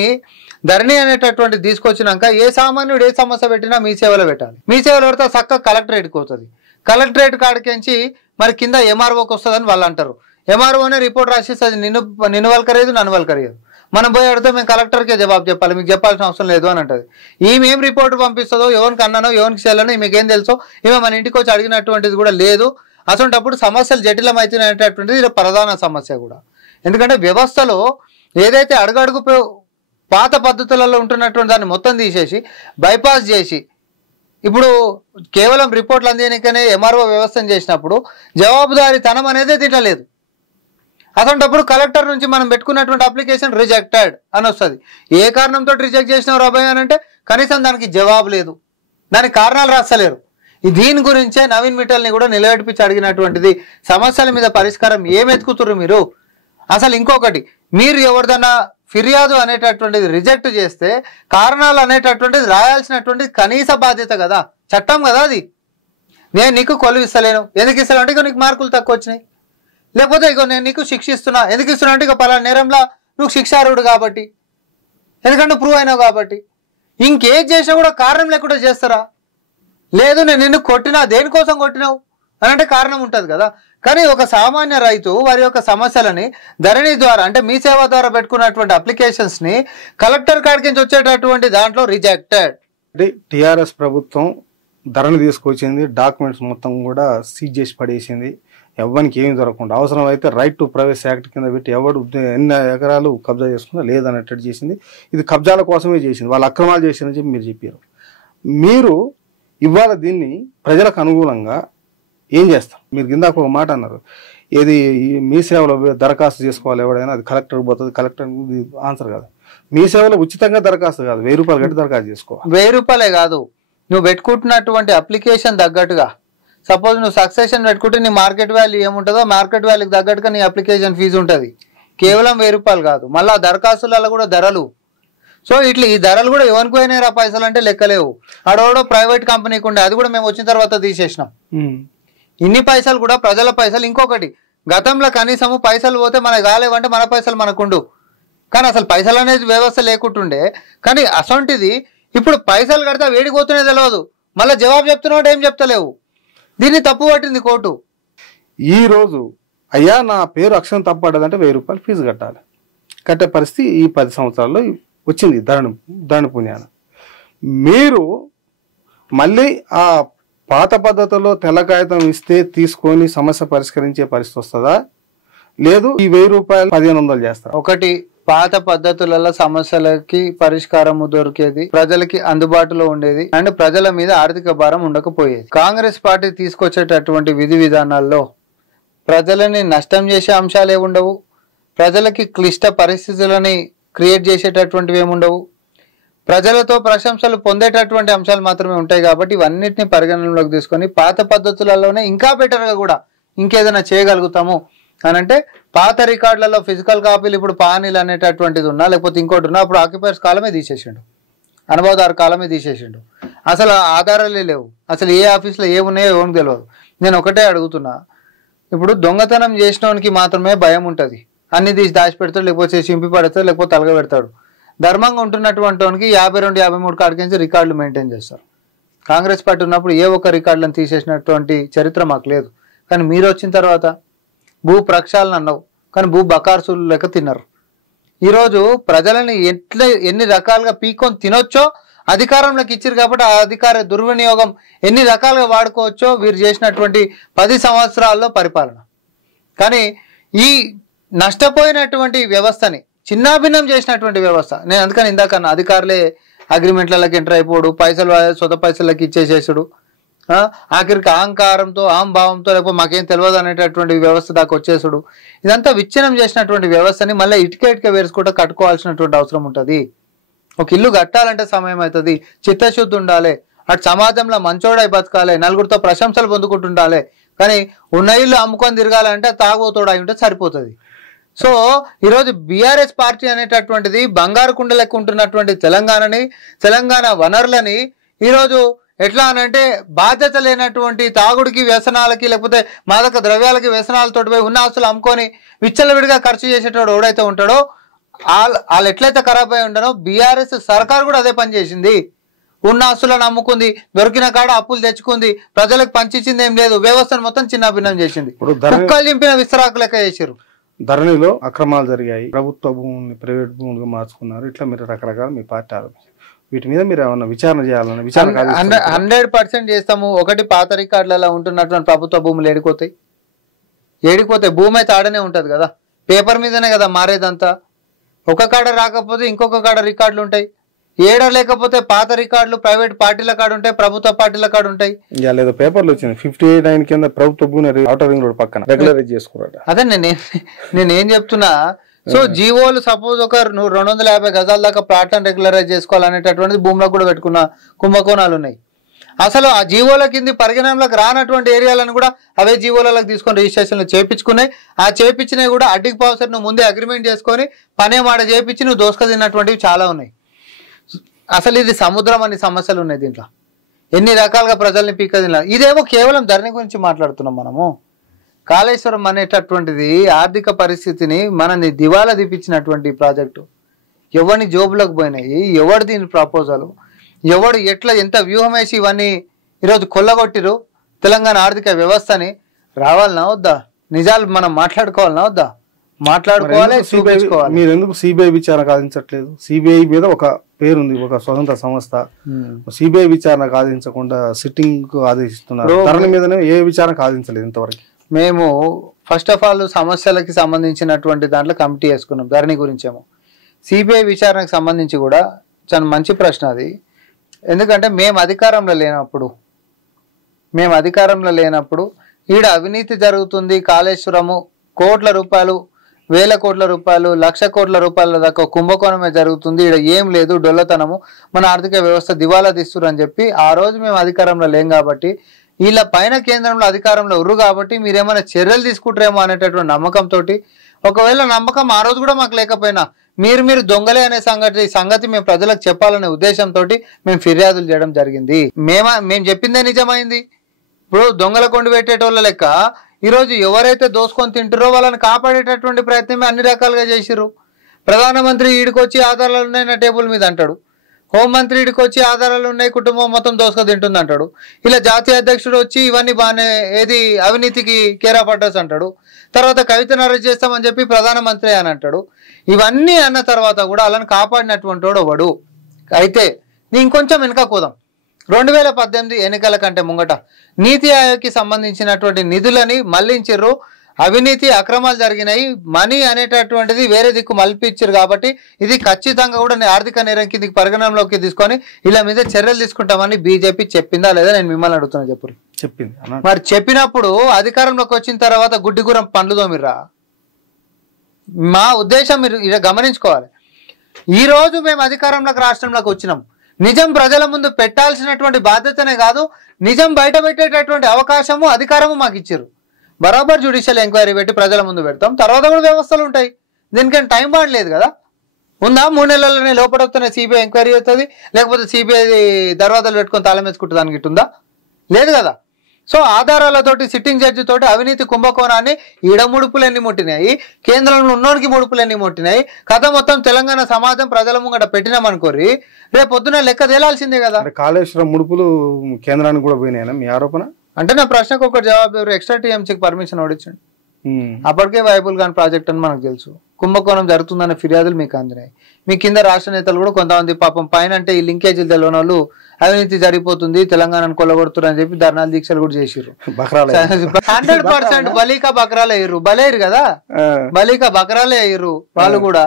ధరణి అనేటటువంటి తీసుకొచ్చినాక ఏ సామాన్యుడు ఏ సమస్య పెట్టినా మీ సేవలో పెట్టాలి. మీ సేవలో పెడితే చక్కగా కలెక్టరేట్కి పోతుంది. కలెక్టరేట్ కాడికించి మరి కింద ఎంఆర్ఓకి వస్తుందని వాళ్ళు అంటారు. ఎంఆర్ఓనే రిపోర్ట్ రాసేసి అది నిన్ను వల్కరేదు, నన్ను వల్కరేదు. మనం పోయి అడిగితే మేము కలెక్టర్కే జవాబు చెప్పాలి, మీకు చెప్పాల్సిన అవసరం లేదు అని అంటది. ఈమెం రిపోర్ట్ పంపిస్తుందో, ఎవరికి అన్నానో ఎవరికి చెల్లనో ఈమెకేం తెలుసో, ఈమె మన ఇంటికి వచ్చి అడిగినటువంటిది కూడా లేదు. అసలు సమస్యలు జటిలమవుతున్నటువంటిది ఇది ప్రధాన సమస్య కూడా. ఎందుకంటే వ్యవస్థలో ఏదైతే అడుగడుగు పాత పద్ధతులలో ఉంటున్నటువంటి దాన్ని మొత్తం తీసేసి బైపాస్ చేసి ఇప్పుడు కేవలం రిపోర్ట్లు అందేనికనే ఎంఆర్ఓ వ్యవస్థను చేసినప్పుడు జవాబుదారీతనం అనేది దీంట్లో లేదు. అసలు కలెక్టర్ నుంచి మనం పెట్టుకున్నటువంటి అప్లికేషన్ రిజెక్టెడ్ అని వస్తుంది. ఏ కారణంతో రిజెక్ట్ చేసినావు రాబాయ్ అని అంటే కనీసం దానికి జవాబు లేదు, దానికి కారణాలు రాస్తలేరు. దీని గురించే నవీన్ మిట్టల్ని కూడా నిలబెట్టించి అడిగినటువంటిది. సమస్యల మీద పరిష్కారం ఏం ఎత్తుకుతుర్రు మీరు? అసలు ఇంకొకటి, మీరు ఎవరిదన్నా ఫిర్యాదు అనేటటువంటిది రిజెక్ట్ చేస్తే కారణాలు అనేటటువంటిది రాయాల్సినటువంటిది కనీస బాధ్యత కదా, చట్టం కదా అది. నేను నీకు కొలువు ఇస్తలేను, ఎందుకు ఇస్తాను అంటే ఇక నీకు మార్కులు తక్కువ వచ్చినాయి, లేకపోతే ఇక నేను నీకు శిక్ష ఇస్తున్నా, ఎందుకు ఇస్తున్నా అంటే ఇక పలానా నేరంలో నువ్వు శిక్షార్హుడు కాబట్టి, ఎందుకంటే ప్రూవ్ అయినావు కాబట్టి. ఇంకేం చేసినా కూడా కారణం లేకుండా చేస్తారా? లేదు నేను నిన్ను కొట్టినా, దేనికోసం కొట్టినావు అని అంటే కారణం ఉంటుంది కదా. కానీ ఒక సామాన్య రైతు వారి యొక్క సమస్యలని ధరణి ద్వారా అంటే మీ సేవ ద్వారా పెట్టుకున్నటువంటి అప్లికేషన్స్ని కలెక్టర్ కాడికి నుంచి వచ్చేటటువంటి దాంట్లో రిజెక్టెడ్. అంటే టీఆర్ఎస్ ప్రభుత్వం ధరణి తీసుకొచ్చింది, డాక్యుమెంట్స్ మొత్తం కూడా సీజ్ చేసి పడేసింది, ఎవరికి ఏమి దొరకకుండా. అవసరం అయితే రైట్ టు ప్రైవసీ యాక్ట్ కింద పెట్టి ఎవడు ఎన్ని ఎకరాలు కబ్జా చేసుకున్నా లేదన్నట్టు చేసింది. ఇది కబ్జాల కోసమే చేసింది, వాళ్ళు అక్రమాలు చేసిందని చెప్పి మీరు చెప్పారు. మీరు ఇవాళ దీన్ని ప్రజలకు అనుకూలంగా ఏం చేస్తాం? మీరు కిందాక ఒక మాట అన్నారు, ఏది మీ సేవలో దరఖాస్తు చేసుకోవాలి ఎవడైనా, అది కలెక్టర్కి పోతుంది, కలెక్టర్ ఆన్సర్ కాదు. మీ సేవలో ఉచితంగా దరఖాస్తు కాదు, 1000 రూపాయలు కట్టి దరఖాస్తు చేసుకోవాలి. 1000 రూపాయలే కాదు, నువ్వు పెట్టుకుంటున్నటువంటి అప్లికేషన్ తగ్గట్టుగా సపోజ్ నువ్వు సక్సెషన్ పెట్టుకుంటే నీ మార్కెట్ వాల్యూ ఏముంటుందో మార్కెట్ వాల్యూకి తగ్గట్టుగా నీ అప్లికేషన్ ఫీజు ఉంటుంది. కేవలం 1000 రూపాయలు కాదు, మళ్ళీ దరఖాస్తులలో కూడా ధరలు. సో ఇట్లా ఈ ధరలు కూడా ఎవరికి పోయినాయి రా పైసలు అంటే లెక్కలేవు. ఆడోడో ప్రైవేట్ కంపెనీకి ఉండే, అది కూడా మేము వచ్చిన తర్వాత తీసేసినాం. ఇన్ని పైసలు కూడా ప్రజల పైసలు. ఇంకొకటి, గతంలో కనీసము పైసలు పోతే మనకు కాలేవంటే మన పైసలు మనకుండు, కానీ అసలు పైసలు అనేది వ్యవస్థ లేకుంటుండే. కానీ అసొంటిది ఇప్పుడు పైసలు కడితే వేడిపోతునే తెలియదు, మళ్ళీ జవాబు చెప్తున్నావు ఏం చెప్తలేవు. దీన్ని తప్పు పట్టింది కోర్టు. ఈరోజు అయ్యా నా పేరు అక్షరం తప్పు పడ్డదంటే 1000 రూపాయలు ఫీజు కట్టాలి. కట్టే పరిస్థితి ఈ 10 సంవత్సరాల్లో వచ్చింది ధరణి పుణ్యాన. మీరు మళ్ళీ ఆ పాత పద్ధతిలో తెల్ల కాగితం ఇస్తే తీసుకొని సమస్య పరిష్కరించే పరిస్థితి వస్తుందా? లేదు ఈ 1000 రూపాయలు 1500 చేస్తారు. ఒకటి, పాత పద్ధతులలో సమస్యలకి పరిష్కారము దొరికేది, ప్రజలకి అందుబాటులో ఉండేది, అండ్ ప్రజల మీద ఆర్థిక భారం ఉండకపోయేది. కాంగ్రెస్ పార్టీ తీసుకొచ్చేటటువంటి విధి విధానాల్లో ప్రజలని నష్టం చేసే అంశాలు ఏముండవు, ప్రజలకి క్లిష్ట పరిస్థితులని క్రియేట్ చేసేటటువంటివి ఏముండవు, ప్రజలతో ప్రశంసలు పొందేటటువంటి అంశాలు మాత్రమే ఉంటాయి. కాబట్టి ఇవన్నిటిని పరిగణనలోకి తీసుకొని పాత పద్ధతులలోనే ఇంకా బెటర్గా కూడా ఇంకేదైనా చేయగలుగుతాము అని అంటే పాత రికార్డులలో ఫిజికల్ కాపీలు ఇప్పుడు పానీలు అనేటటువంటిది ఉన్నా లేకపోతే ఇంకోటి ఉన్నా అప్పుడు ఆక్యుపైర్స్ కాలమే తీసేసిండు, అనుభవదారు కాలమే తీసేసిండు. అసలు ఆధారాలే లేవు, అసలు ఏ ఆఫీస్లో ఏమున్నాయో ఎవరికి తెలియదు. నేను ఒకటే అడుగుతున్నా, ఇప్పుడు దొంగతనం చేసినోనికి మాత్రమే భయం ఉంటుంది, అన్ని తీసి దాచిపెడతాడు, లేకపోతే చింపి పడతాడు, లేకపోతే తలగ పెడతాడు. ధర్మంగా ఉంటున్నటువంటి వానికి 52, 53 కాడికించి రికార్డులు మెయింటైన్ చేస్తారు. కాంగ్రెస్ పార్టీ ఉన్నప్పుడు ఏ ఒక్క రికార్డులను తీసేసినటువంటి చరిత్ర మాకు లేదు. కానీ మీరు వచ్చిన తర్వాత భూ ప్రక్షాళన అన్నావు, కానీ భూ బకార్సులు లెక్క తిన్నారు. ఈరోజు ప్రజలని ఎన్ని రకాలుగా పీక్కొని తినొచ్చో అధికారంలోకి ఇచ్చారు కాబట్టి ఆ అధికార దుర్వినియోగం ఎన్ని రకాలుగా వాడుకోవచ్చో వీరు చేసినటువంటి 10 సంవత్సరాల్లో పరిపాలన. కానీ ఈ నష్టపోయినటువంటి వ్యవస్థని చిన్నాభిన్నం చేసినటువంటి వ్యవస్థ, నేను అందుకని ఇందాక అధికారులే అగ్రిమెంట్లకి ఎంటర్ అయిపోడు, పైసలు సొంత పైసలకి ఇచ్చేసేసుడు, ఆఖరికి అహంకారంతో అహంభావంతో లేకపోతే మాకేం తెలియదు అనేటటువంటి వ్యవస్థ దాకా వచ్చేసుడు. ఇదంతా విచ్ఛిన్నం చేసినటువంటి వ్యవస్థని మళ్ళీ ఇటుక వేసుకుంటూ కట్టుకోవాల్సినటువంటి అవసరం ఉంటుంది. ఒక ఇల్లు కట్టాలంటే సమయం అవుతుంది, చిత్తశుద్ధి ఉండాలి, అటు సమాజంలో మంచోడై బతకాలి, నలుగురితో ప్రశంసలు పొందుకుంటుండాలి. కానీ ఉన్న ఇల్లు అమ్ముకొని తిరగాలంటే తాగుతోడు అయి ఉంటే సరిపోతుంది. సో ఈరోజు బీఆర్ఎస్ పార్టీ అనేటటువంటిది బంగారు కుండ లెక్క ఉంటున్నటువంటి తెలంగాణ వనరులని ఈరోజు ఎట్లా అనంటే బాధ్యత లేనటువంటి తాగుడికి వ్యసనాలకి లేకపోతే మాదక ద్రవ్యాలకి వ్యసనాలతో పోయి ఉన్న ఆస్తులు అమ్ముకొని విచ్చలవిడిగా ఖర్చు చేసేటోడు ఎవడైతే ఉంటాడో వాళ్ళు ఎట్లయితే ఖరాబ్ అయి ఉంటారో బీఆర్ఎస్ సర్కార్ కూడా అదే పని చేసింది. ఉన్న ఆస్తులను అమ్ముకుంది, దొరికిన కాడ అప్పులు తెచ్చుకుంది, ప్రజలకు పంచించింది ఏం లేదు, వ్యవస్థను మొత్తం చిన్నాభిన్నం చేసింది, కుక్కలు చింపిన విస్తరాకు లెక్క చేసారు. ధరణిలో అక్రమాలు జరిగాయి, ప్రభుత్వ భూముల్ని ప్రైవేట్ భూములుగా మార్చుకున్నారు, ఇట్లా మీరు రకరకాల మీ పార్టీ ఆరోపించారు. వీటి మీద మీరు ఏమన్నా విచారణ చేయాలన్న విచారణ 100% చేస్తాము. ఒకటి, పాత రికార్డులలో ఉంటున్నటువంటి ప్రభుత్వ భూములు ఏడిపోతాయి. భూమి అయితే ఆడనే ఉంటది కదా, పేపర్ మీదనే కదా మారేదంతా. ఒక కాడ రాకపోతే ఇంకొక కాడ రికార్డులు ఉంటాయి, ఏడ లేకపోతే పాత రికార్డులు ప్రైవేట్ పార్టీల కాడ ఉంటాయి, ప్రభుత్వ పార్టీల కాడ ఉంటాయి. లేదా పేపర్లు వచ్చింది 59 కింద ప్రభుత్వ భూమి ఔటర్ రింగ్ రోడ్ పక్కన రెగ్యులరైజ్ చేసుకోవాలి. అదే నేనేం చెప్తున్నా. సో జీవోలు సపోజ్ ఒక 250 గజాల దాకా ప్లాట్లను రెగ్యులరైజ్ చేసుకోవాలనేటటువంటిది భూములకు కూడా పెట్టుకున్న కుంభకోణాలు ఉన్నాయి. అసలు ఆ జీవోల కింది పరిగణనలోకి రానటువంటి ఏరియాలను కూడా అవే జీవోలకు తీసుకొని రిజిస్ట్రేషన్లు చేపించుకున్నాయి. ఆ చేపించినవి కూడా అడ్డికి పావుసర్ నువ్వు ముందే అగ్రిమెంట్ చేసుకొని పనే మాట చేపించి నువ్వు దోసుక తిన్నటువంటివి చాలా ఉన్నాయి. అసలు ఇది సముద్రం అనే సమస్యలు ఉన్నాయి దీంట్లో, ఎన్ని రకాలుగా ప్రజల్ని పీకదిలా. ఇదేమో కేవలం ధరణి గురించి మాట్లాడుతున్నాం మనము. కాళేశ్వరం అనేటటువంటిది ఆర్థిక పరిస్థితిని మనని దివాలా తీపించినటువంటి ప్రాజెక్టు. ఎవరిని జోబులకు పోయినాయి, ఎవడు దీని ప్రపోజలు, ఎవడు ఎట్లా ఎంత వ్యూహం వేసి ఇవన్నీ ఈరోజు కొల్లగొట్టిరు తెలంగాణ ఆర్థిక వ్యవస్థని. రావాలనా వద్దా? నిజాలు మనం మాట్లాడుకోవాలనా వద్దా? మాట్లాడుకోవాలి, చూపించుకోవాలి. మీరు ఎందుకు సిబిఐ విచారణ సాధించట్లేదు? సిబిఐ మీద ఒక పేరుంది, ఒక స్వతంత్ర సంస్థ. సిబిఐ విచారణ సాధించకుండా సిట్టింగ్ ఆదేశిస్తున్నారు. ధరణి మీదనే ఏ విచారణ సాధించలేదు ఇంతవరకు. మేము ఫస్ట్ ఆఫ్ ఆల్ సమస్యలకి సంబంధించినటువంటి దాంట్లో కమిటీ వేసుకున్నాం ధరణి గురించేమో. సిబిఐ విచారణకు సంబంధించి కూడా చాలా మంచి ప్రశ్న అది. ఎందుకంటే మేము అధికారంలో లేనప్పుడు ఈడ అవినీతి జరుగుతుంది, కాళేశ్వరము కోట్ల రూపాయలు, వేల కోట్ల రూపాయలు, లక్ష కోట్ల రూపాయల దాకా కుంభకోణమే జరుగుతుంది, ఈడ ఏం లేదు, డొల్లతనము, మన ఆర్థిక వ్యవస్థ దివాలా తీస్తున్నారు అని చెప్పి ఆ రోజు మేము అధికారంలో లేం కాబట్టి, వీళ్ళ పైన కేంద్రంలో అధికారంలో ఉర్రు కాబట్టి మీరేమైనా చర్యలు తీసుకుంటారేమో అనేటటువంటి నమ్మకంతో, ఒకవేళ నమ్మకం ఆ రోజు కూడా మాకు లేకపోయినా మీరు దొంగలే అనే సంగతి మేము ప్రజలకు చెప్పాలనే ఉద్దేశంతో మేము ఫిర్యాదులు చేయడం జరిగింది. మేము చెప్పిందే నిజమైంది. ఇప్పుడు దొంగల కొండి పెట్టేటోళ్ళ లెక్క ఈరోజు ఎవరైతే దోసుకొని తింటారో వాళ్ళని కాపాడేటటువంటి ప్రయత్నమే అన్ని రకాలుగా చేసిర్రు. ప్రధానమంత్రి ఈడికొచ్చి ఆధారాలు ఉన్నాయి నా టేబుల్ మీద అంటాడు, హోంమంత్రి ఈడికి వచ్చి ఆధారాలు ఉన్నాయి కుటుంబం మొత్తం దోసుక తింటుంది అంటాడు, ఇలా జాతీయ అధ్యక్షుడు వచ్చి ఇవన్నీ బాగానే ఏది అవినీతికి కేరా పడ్డస్ అంటాడు, తర్వాత కవితను అరెస్ట్ చేస్తామని చెప్పి ప్రధానమంత్రి అని అంటాడు. ఇవన్నీ అన్న తర్వాత కూడా వాళ్ళని కాపాడినటువంటి వాడు ఒకడు. అయితే నేను ఇంకొంచెం వెనుక పోదాం. 2018 ఎన్నికల కంటే ముంగట నీతి ఆయోగ్కి సంబంధించినటువంటి నిధులని మళ్లించిర్రు, అవినీతి అక్రమాలు జరిగినాయి, మనీ అనేటటువంటిది వేరే దిక్కు మలిపించారు కాబట్టి ఇది ఖచ్చితంగా కూడా ఆర్థిక నేరం కిందకి పరిగణనలోకి తీసుకొని ఇలా మీద చర్యలు తీసుకుంటామని బీజేపీ చెప్పిందా లేదా? నేను మిమ్మల్ని అడుగుతున్నా, చెప్పింది. మరి చెప్పినప్పుడు అధికారంలోకి వచ్చిన తర్వాత గుడ్డిగురం పండ్లు తోమిర్రా? మా ఉద్దేశం మీరు ఇలా గమనించుకోవాలి. ఈ రోజు మేము అధికారంలోకి రాష్ట్రంలోకి వచ్చినాం, నిజం ప్రజల ముందు పెట్టాల్సినటువంటి బాధ్యతనే కాదు, నిజం బయట పెట్టేటటువంటి అవకాశము అధికారము మాకు ఇచ్చారు. బరాబర్ జ్యుడిషియల్ ఎంక్వైరీ పెట్టి ప్రజల ముందు పెడతాం, తర్వాత కూడా వ్యవస్థలు ఉంటాయి, దీనికైనా టైం పడలేదు కదా. ఉందా 3 నెలలనే లోపడొస్తేనే సిబిఐ ఎంక్వైరీ అవుతుంది, లేకపోతే సిబిఐ దర్వాజాలు పెట్టుకొని తాళం వేసుకుంటే దానికి ఇట్టుందా? లేదు కదా. సో ఆధారాలతోటి సిట్టింగ్ జడ్జి తోటి అవినీతి కుంభకోణాన్ని ఈడ ముడుపులన్నీ ముట్టినాయి, కేంద్రంలో ఉన్నోడికి ముడుపులన్నీ ముట్టినాయి, కథ మొత్తం తెలంగాణ సమాజం ప్రజల ముంగట పెట్టినామనుకోరి రేపు పొద్దున లెక్క తేలాల్సిందే కదా. కాళేశ్వరం ముడుపులు కేంద్రానికి కూడా పోయినాయనా మీ ఆరోపణ? అంటే నా ప్రశ్నకు ఒకటి జవాబు, ఎవరు ఎక్స్ట్రా టీఎంసీకి పర్మిషన్ ఓడించండి, అప్పటికే వైబుల్ కాని ప్రాజెక్ట్ అని మనకు తెలుసు, కుంభకోణం జరుగుతుందనే ఫిర్యాదులు మీకు అందినాయి. మీ కింద రాష్ట్ర నేతలు కూడా కొంతమంది పాపం పైన అంటే ఈ లింకేజీలు తెలియని వాళ్ళు అవినీతి జరిగిపోతుంది తెలంగాణను కొల్లగొడుతున్నారు అని చెప్పి ధర్నాలు దీక్షలు కూడా చేసిర్రు. 100% బలీకా బకరాలే అయ్యారు, బలేరు కదా, బలీకా బకరాలే అయ్యారు వాళ్ళు కూడా.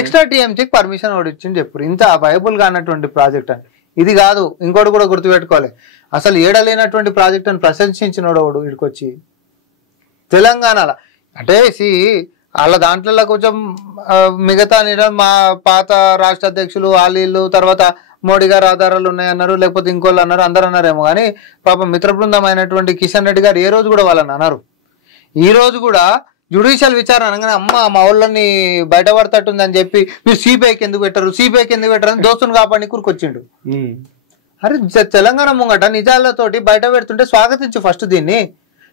ఎక్స్ట్రా టీఎంసీకి పర్మిషన్ ఓడిచ్చింది చెప్పారు. ఇంత వైబుల్ గా అన్నటువంటి ప్రాజెక్ట్ అని ఇది కాదు. ఇంకోటి కూడా గుర్తుపెట్టుకోవాలి, అసలు ఏడలేనటువంటి ప్రాజెక్ట్ అని ప్రశంసించినోడు వీడికొచ్చి తెలంగాణలో అంటే వాళ్ళ దాంట్లో కొంచెం మిగతా మా పాత రాష్ట్ర అధ్యక్షులు వాళ్ళు తర్వాత మోడీ గారు ఆధారాలు ఉన్నాయన్నారు, లేకపోతే ఇంకోళ్ళు అన్నారు, అందరు అన్నారేమో కానీ పాపం మిత్ర బృందం అయినటువంటి కిషన్ రెడ్డి గారు ఏ రోజు కూడా వాళ్ళని అన్నారు. ఈ రోజు కూడా జ్యుడిషియల్ విచారణ అనగానే అమ్మ మా ఊళ్ళని బయటపడతట్టుంది అని చెప్పి మీరు సిబిఐకి ఎందుకు పెట్టరు అని దోస్తుని కాపాడి కూరుకొచ్చిండు. అరే తెలంగాణ ముంగట నిజాలతోటి బయట పెడుతుంటే స్వాగతించు ఫస్ట్ దీన్ని.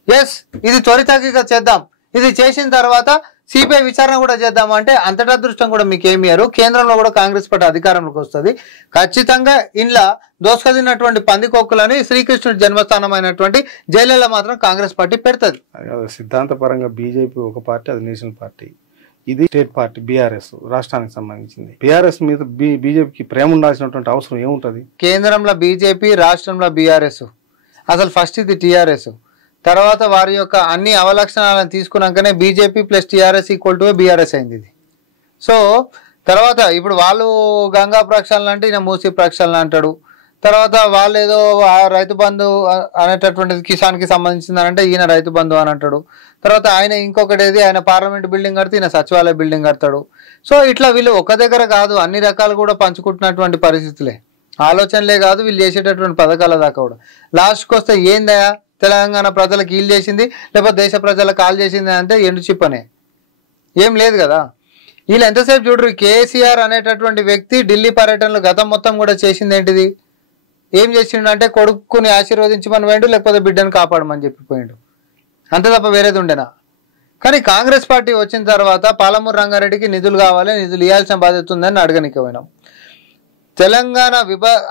ఎస్ ఇది త్వరితగతిగా చేద్దాం, ఇది చేసిన తర్వాత సిబిఐ విచారణ కూడా చేద్దామంటే అంతటా అదృష్టం కూడా మీకు ఏమియారు. కేంద్రంలో కూడా కాంగ్రెస్ పార్టీ అధికారంలోకి వస్తుంది. ఖచ్చితంగా ఇంట్లో దోసుకదిన్నటువంటి పందికొక్కులని శ్రీకృష్ణుడి జన్మస్థానమైనటువంటి జైలులో మాత్రం కాంగ్రెస్ పార్టీ పెడుతుంది. సిద్ధాంతపరంగా బీజేపీ ఒక పార్టీ, అది నేషనల్ పార్టీ. ఇది స్టేట్ పార్టీ బీఆర్ఎస్, రాష్ట్రానికి సంబంధించింది. బీఆర్ఎస్ మీద బీజేపీకి ప్రేమ ఉండాల్సినటువంటి అవసరం ఏముంటది? కేంద్రంలో బీజేపీ, రాష్ట్రంలో బీఆర్ఎస్. అసలు ఫస్ట్ ఇది టీఆర్ఎస్. తర్వాత వారి యొక్క అన్ని అవలక్షణాలను తీసుకున్నాకనే BJP plus TRS equal to BRS అయింది ఇది. సో తర్వాత ఇప్పుడు వాళ్ళు గంగా ప్రక్షాళన అంటే ఈయన మూసీ ప్రక్షాళన అంటాడు. తర్వాత వాళ్ళు ఏదో రైతు బంధు అనేటటువంటిది కిసాన్కి సంబంధించిందని అంటే ఈయన రైతు బంధు అని అంటాడు. తర్వాత ఆయన ఇంకొకటి ఏది ఆయన పార్లమెంట్ బిల్డింగ్ కడితే ఈయన సచివాలయ బిల్డింగ్ కడతాడు. సో ఇట్లా వీళ్ళు ఒక దగ్గర కాదు, అన్ని రకాలు కూడా పంచుకుంటున్నటువంటి పరిస్థితులే, ఆలోచనలే కాదు వీళ్ళు చేసేటటువంటి పథకాల దాకా కూడా. లాస్ట్కి వస్తే ఏందయా తెలంగాణ ప్రజలకు వీళ్ళు చేసింది లేకపోతే దేశ ప్రజలకు కాల్ చేసింది అంటే ఎండు చిప్పనే, ఏం లేదు కదా. వీళ్ళు ఎంతసేపు చూడరు. కేసీఆర్ అనేటటువంటి వ్యక్తి ఢిల్లీ పర్యటనలో గతం మొత్తం కూడా చేసింది ఏంటిది, ఏం చేసిండు అంటే కొడుకుని ఆశీర్వదించమని పోయిండు, లేకపోతే బిడ్డను కాపాడమని చెప్పిపోయిండు, అంతే తప్ప వేరేది ఉండేనా. కానీ కాంగ్రెస్ పార్టీ వచ్చిన తర్వాత పాలమూరు రంగారెడ్డికి నిధులు కావాలి, నిధులు ఇవ్వాల్సిన బాధ్యత ఉందని అడగనికి పోయినాం. తెలంగాణ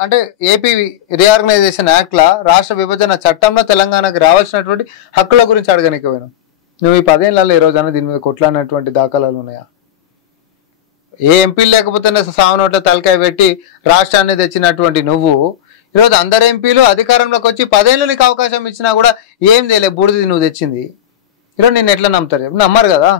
అంటే ఏపీ రీఆర్గనైజేషన్ యాక్ట్లా రాష్ట్ర విభజన చట్టంలో తెలంగాణకు రావాల్సినటువంటి హక్కుల గురించి అడగనికి పోయినాం. నువ్వు ఈ 10 ఏళ్లలో ఈ రోజున దీని మీద కొట్లాడినటువంటి దాఖలాలు ఉన్నాయా? ఏ ఎంపీలు లేకపోతేనే సావనోట్ల తలకాయ పెట్టి రాష్ట్రాన్ని తెచ్చినటువంటి నువ్వు ఈరోజు అందరు ఎంపీలు అధికారంలోకి వచ్చి 10 ఏళ్ళు నీకు అవకాశం ఇచ్చినా కూడా ఏం చేయలే, బూడిది నువ్వు తెచ్చింది. ఈరోజు నేను ఎట్లా నమ్ముతారు? నమ్మరు కదా.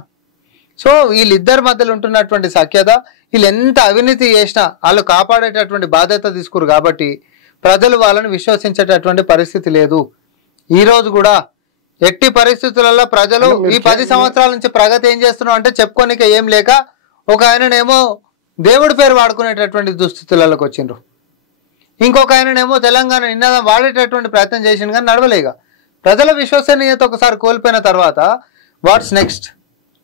సో వీళ్ళిద్దరి మధ్యలో ఉంటున్నటువంటి సఖ్యత, వీళ్ళు ఎంత అవినీతి చేసినా వాళ్ళు కాపాడేటటువంటి బాధ్యత తీసుకురు కాబట్టి ప్రజలు వాళ్ళని విశ్వసించేటటువంటి పరిస్థితి లేదు. ఈరోజు కూడా ఎట్టి పరిస్థితులలో ప్రజలు ఈ 10 సంవత్సరాల నుంచి ప్రగతి ఏం చేస్తున్నావు అంటే చెప్పుకోనిక ఏం లేక ఒక ఆయననేమో దేవుడి పేరు వాడుకునేటటువంటి దుస్థితులలోకి వచ్చిండ్రు, ఇంకొక ఆయననేమో తెలంగాణ నినాదం వాడేటటువంటి ప్రయత్నం చేసిండు కానీ నడవలేగా. ప్రజల విశ్వసనీయత ఒకసారి కోల్పోయిన తర్వాత వాట్స్ నెక్స్ట్?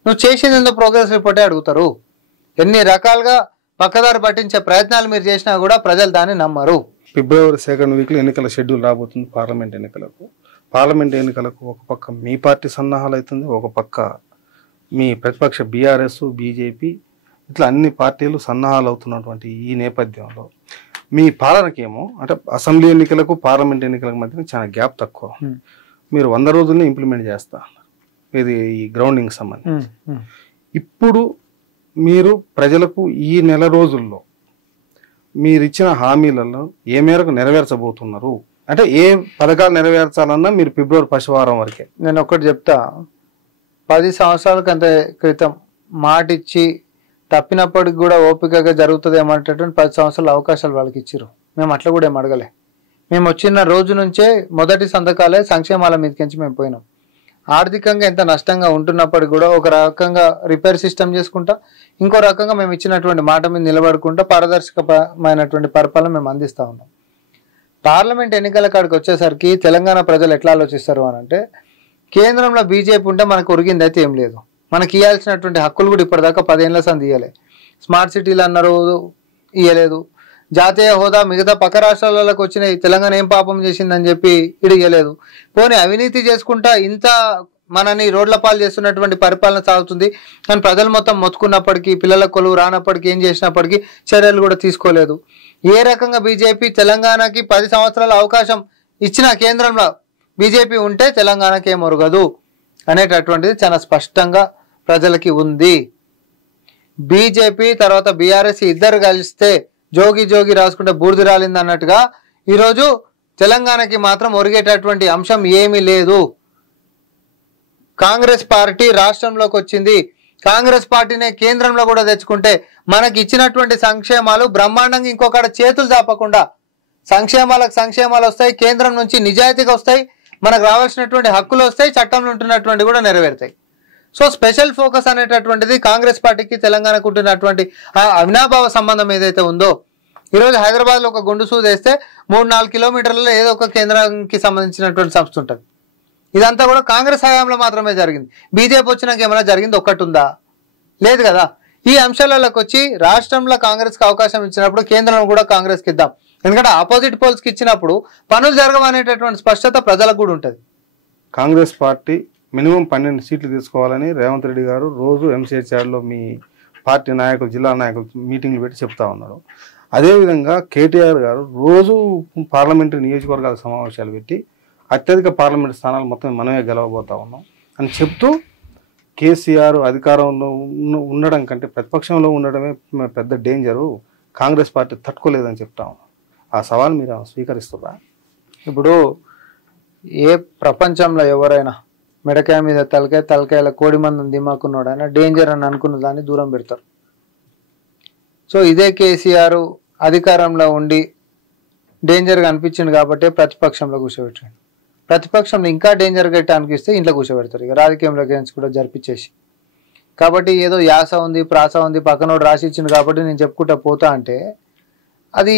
నువ్వు చేసింది ఎందుకు ప్రోగ్రెస్ రిపోర్టే అడుగుతారు. ఎన్ని రకాలుగా పక్కదారి పట్టించే ప్రయత్నాలు మీరు చేసినా కూడా ప్రజలు దాన్ని నమ్మరు. ఫిబ్రవరి 2nd వీక్లో ఎన్నికల షెడ్యూల్ రాబోతుంది. పార్లమెంట్ ఎన్నికలకు ఒక పక్క మీ పార్టీ సన్నాహాలు అవుతుంది, ఒక పక్క మీ ప్రతిపక్ష బీఆర్ఎస్, బీజేపీ, ఇట్లా అన్ని పార్టీలు సన్నాహాలు అవుతున్నటువంటి ఈ నేపథ్యంలో మీ పాలనకేమో అంటే అసెంబ్లీ ఎన్నికలకు పార్లమెంట్ ఎన్నికలకు మధ్య చాలా గ్యాప్ తక్కువ. మీరు 100 రోజుల్ని ఇంప్లిమెంట్ చేస్తా ఇది ఈ గ్రౌండింగ్ సంబంధించి. ఇప్పుడు మీరు ప్రజలకు ఈ నెల రోజుల్లో మీరు ఇచ్చిన హామీలలో ఏ మేరకు నెరవేర్చబోతున్నారు? అంటే ఏ పథకాలు నెరవేర్చాలన్నా మీరు ఫిబ్రవరి 1వ వారం వరకే. నేను ఒకటి చెప్తా, 10 సంవత్సరాల క్రితం మాటిచ్చి తప్పినప్పటికి కూడా ఓపికగా జరుగుతుంది ఏమంటేటువంటి 10 సంవత్సరాల అవకాశాలు వాళ్ళకి ఇచ్చిర్రు. మేము అట్లా కూడా ఏం అడగలే. మేము వచ్చిన రోజు నుంచే మొదటి సంతకాలే సంక్షేమాల మీదకించి మేము పోయినాం. ఆర్థికంగా ఎంత నష్టంగా ఉంటున్నప్పటికీ కూడా ఒక రకంగా రిపేర్ సిస్టమ్ చేసుకుంటా, ఇంకో రకంగా మేము ఇచ్చినటువంటి మాట మీద నిలబడుకుంటా పారదర్శకమైనటువంటి పరిపాలన మేము అందిస్తూ ఉన్నాం. పార్లమెంట్ ఎన్నికల కాడికి వచ్చేసరికి తెలంగాణ ప్రజలు ఎట్లా ఆలోచిస్తారు అని అంటే, కేంద్రంలో బీజేపీ ఉంటే మనకు ఒరిగింది అయితే ఏం లేదు, మనకి ఇవ్వాల్సినటువంటి హక్కులు కూడా ఇప్పటిదాకా 10 ఏళ్ల సంది ఇవ్వలే. స్మార్ట్ సిటీలు అన్నారు, ఇవ్వలేదు. జాతీయ హోదా మిగతా పక్క రాష్ట్రాలకు వచ్చినాయి, తెలంగాణ ఏం పాపం చేసిందని చెప్పి ఇది ఇవ్వలేదు. పోనీ అవినీతి చేసుకుంటా ఇంత మనని రోడ్ల పాలు చేస్తున్నటువంటి పరిపాలన సాగుతుంది, కానీ ప్రజలు మొత్తం మొత్తుకున్నప్పటికీ, పిల్లల కొలువు రానప్పటికీ, ఏం చేసినప్పటికీ చర్యలు కూడా తీసుకోలేదు. ఏ రకంగా బీజేపీ తెలంగాణకి 10 సంవత్సరాల అవకాశం ఇచ్చిన కేంద్రంలో బీజేపీ ఉంటే తెలంగాణకి ఏం ఒరగదు అనేటటువంటిది చాలా స్పష్టంగా ప్రజలకి ఉంది. బీజేపీ తర్వాత బీఆర్ఎస్ ఇద్దరు కలిస్తే జోగి జోగి రాసుకుంటే బూడిద రాలింది అన్నట్టుగా ఈరోజు తెలంగాణకి మాత్రం ఒరిగేటటువంటి అంశం ఏమీ లేదు. కాంగ్రెస్ పార్టీ రాష్ట్రంలోకి వచ్చింది, కాంగ్రెస్ పార్టీనే కేంద్రంలో కూడా తెచ్చుకుంటే మనకి ఇచ్చినటువంటి సంక్షేమాలు బ్రహ్మాండంగా ఇంకొకటి చేతులు చాపకుండా సంక్షేమాలు వస్తాయి, కేంద్రం నుంచి నిజాయితీగా వస్తాయి, మనకు రావాల్సినటువంటి హక్కులు వస్తాయి, చట్టంలో ఉంటున్నటువంటి కూడా నెరవేరుతాయి. సో స్పెషల్ ఫోకస్ అనేటటువంటిది కాంగ్రెస్ పార్టీకి తెలంగాణకు ఉంటున్నటువంటి ఆ అవినాభావ సంబంధం ఏదైతే ఉందో, ఈరోజు హైదరాబాద్లో ఒక గుండు సూది వేస్తే 3-4 కిలోమీటర్లలో ఏదో ఒక కేంద్రానికి సంబంధించినటువంటి సంస్థ ఉంటుంది. ఇదంతా కూడా కాంగ్రెస్ హయాంలో మాత్రమే జరిగింది. బీజేపీ వచ్చినాక ఏమైనా జరిగింది ఒక్కటి ఉందా? లేదు కదా. ఈ అంశాలలోకి వచ్చి రాష్ట్రంలో కాంగ్రెస్కి అవకాశం ఇచ్చినప్పుడు కేంద్రంలో కూడా కాంగ్రెస్కి ఇద్దాం. ఎందుకంటే ఆపోజిట్ పోల్స్కి ఇచ్చినప్పుడు పనులు జరగవనేటటువంటి స్పష్టత ప్రజలకు కూడా ఉంటుంది. కాంగ్రెస్ పార్టీ మినిమం 12 సీట్లు తీసుకోవాలని రేవంత్ రెడ్డి గారు రోజు ఎంసీహెచ్ఆర్లో మీ పార్టీ నాయకులు, జిల్లా నాయకులు మీటింగ్లు పెట్టి చెప్తా ఉన్నారు. అదేవిధంగా కేటీఆర్ గారు రోజు పార్లమెంటరీ నియోజకవర్గాల సమావేశాలు పెట్టి అత్యధిక పార్లమెంట్ స్థానాలు మొత్తం మనమే గెలవబోతా ఉన్నాం అని చెప్తూ కేసీఆర్ అధికారంలో ఉండడం కంటే ప్రతిపక్షంలో ఉండడమే పెద్ద డేంజరు, కాంగ్రెస్ పార్టీ తట్టుకోలేదని చెప్తా ఉన్నాం. ఆ సవాల్ మీరు స్వీకరిస్తారా? ఇప్పుడు ఏ ప్రపంచంలో ఎవరైనా మెడకాయ మీద తలకాయల కోడి మందం దిమాకున్నాడు ఆయన డేంజర్ అని అనుకున్న దాన్ని దూరం పెడతారు. సో ఇదే కేసీఆర్ అధికారంలో ఉండి డేంజర్గా అనిపించింది కాబట్టి ప్రతిపక్షంలో కూర్చోబెట్టాడు. ప్రతిపక్షంలో ఇంకా డేంజర్గా అనిపిస్తే ఇంట్లో కూర్చోబెడతారు. ఇక రాజకీయంలో గెలిచి కూడా జరిపించేసి. కాబట్టి ఏదో యాస ఉంది, ప్రాస ఉంది, పక్కనోడు రాసి ఇచ్చింది కాబట్టి నేను చెప్పుకుంటా పోతా అంటే అది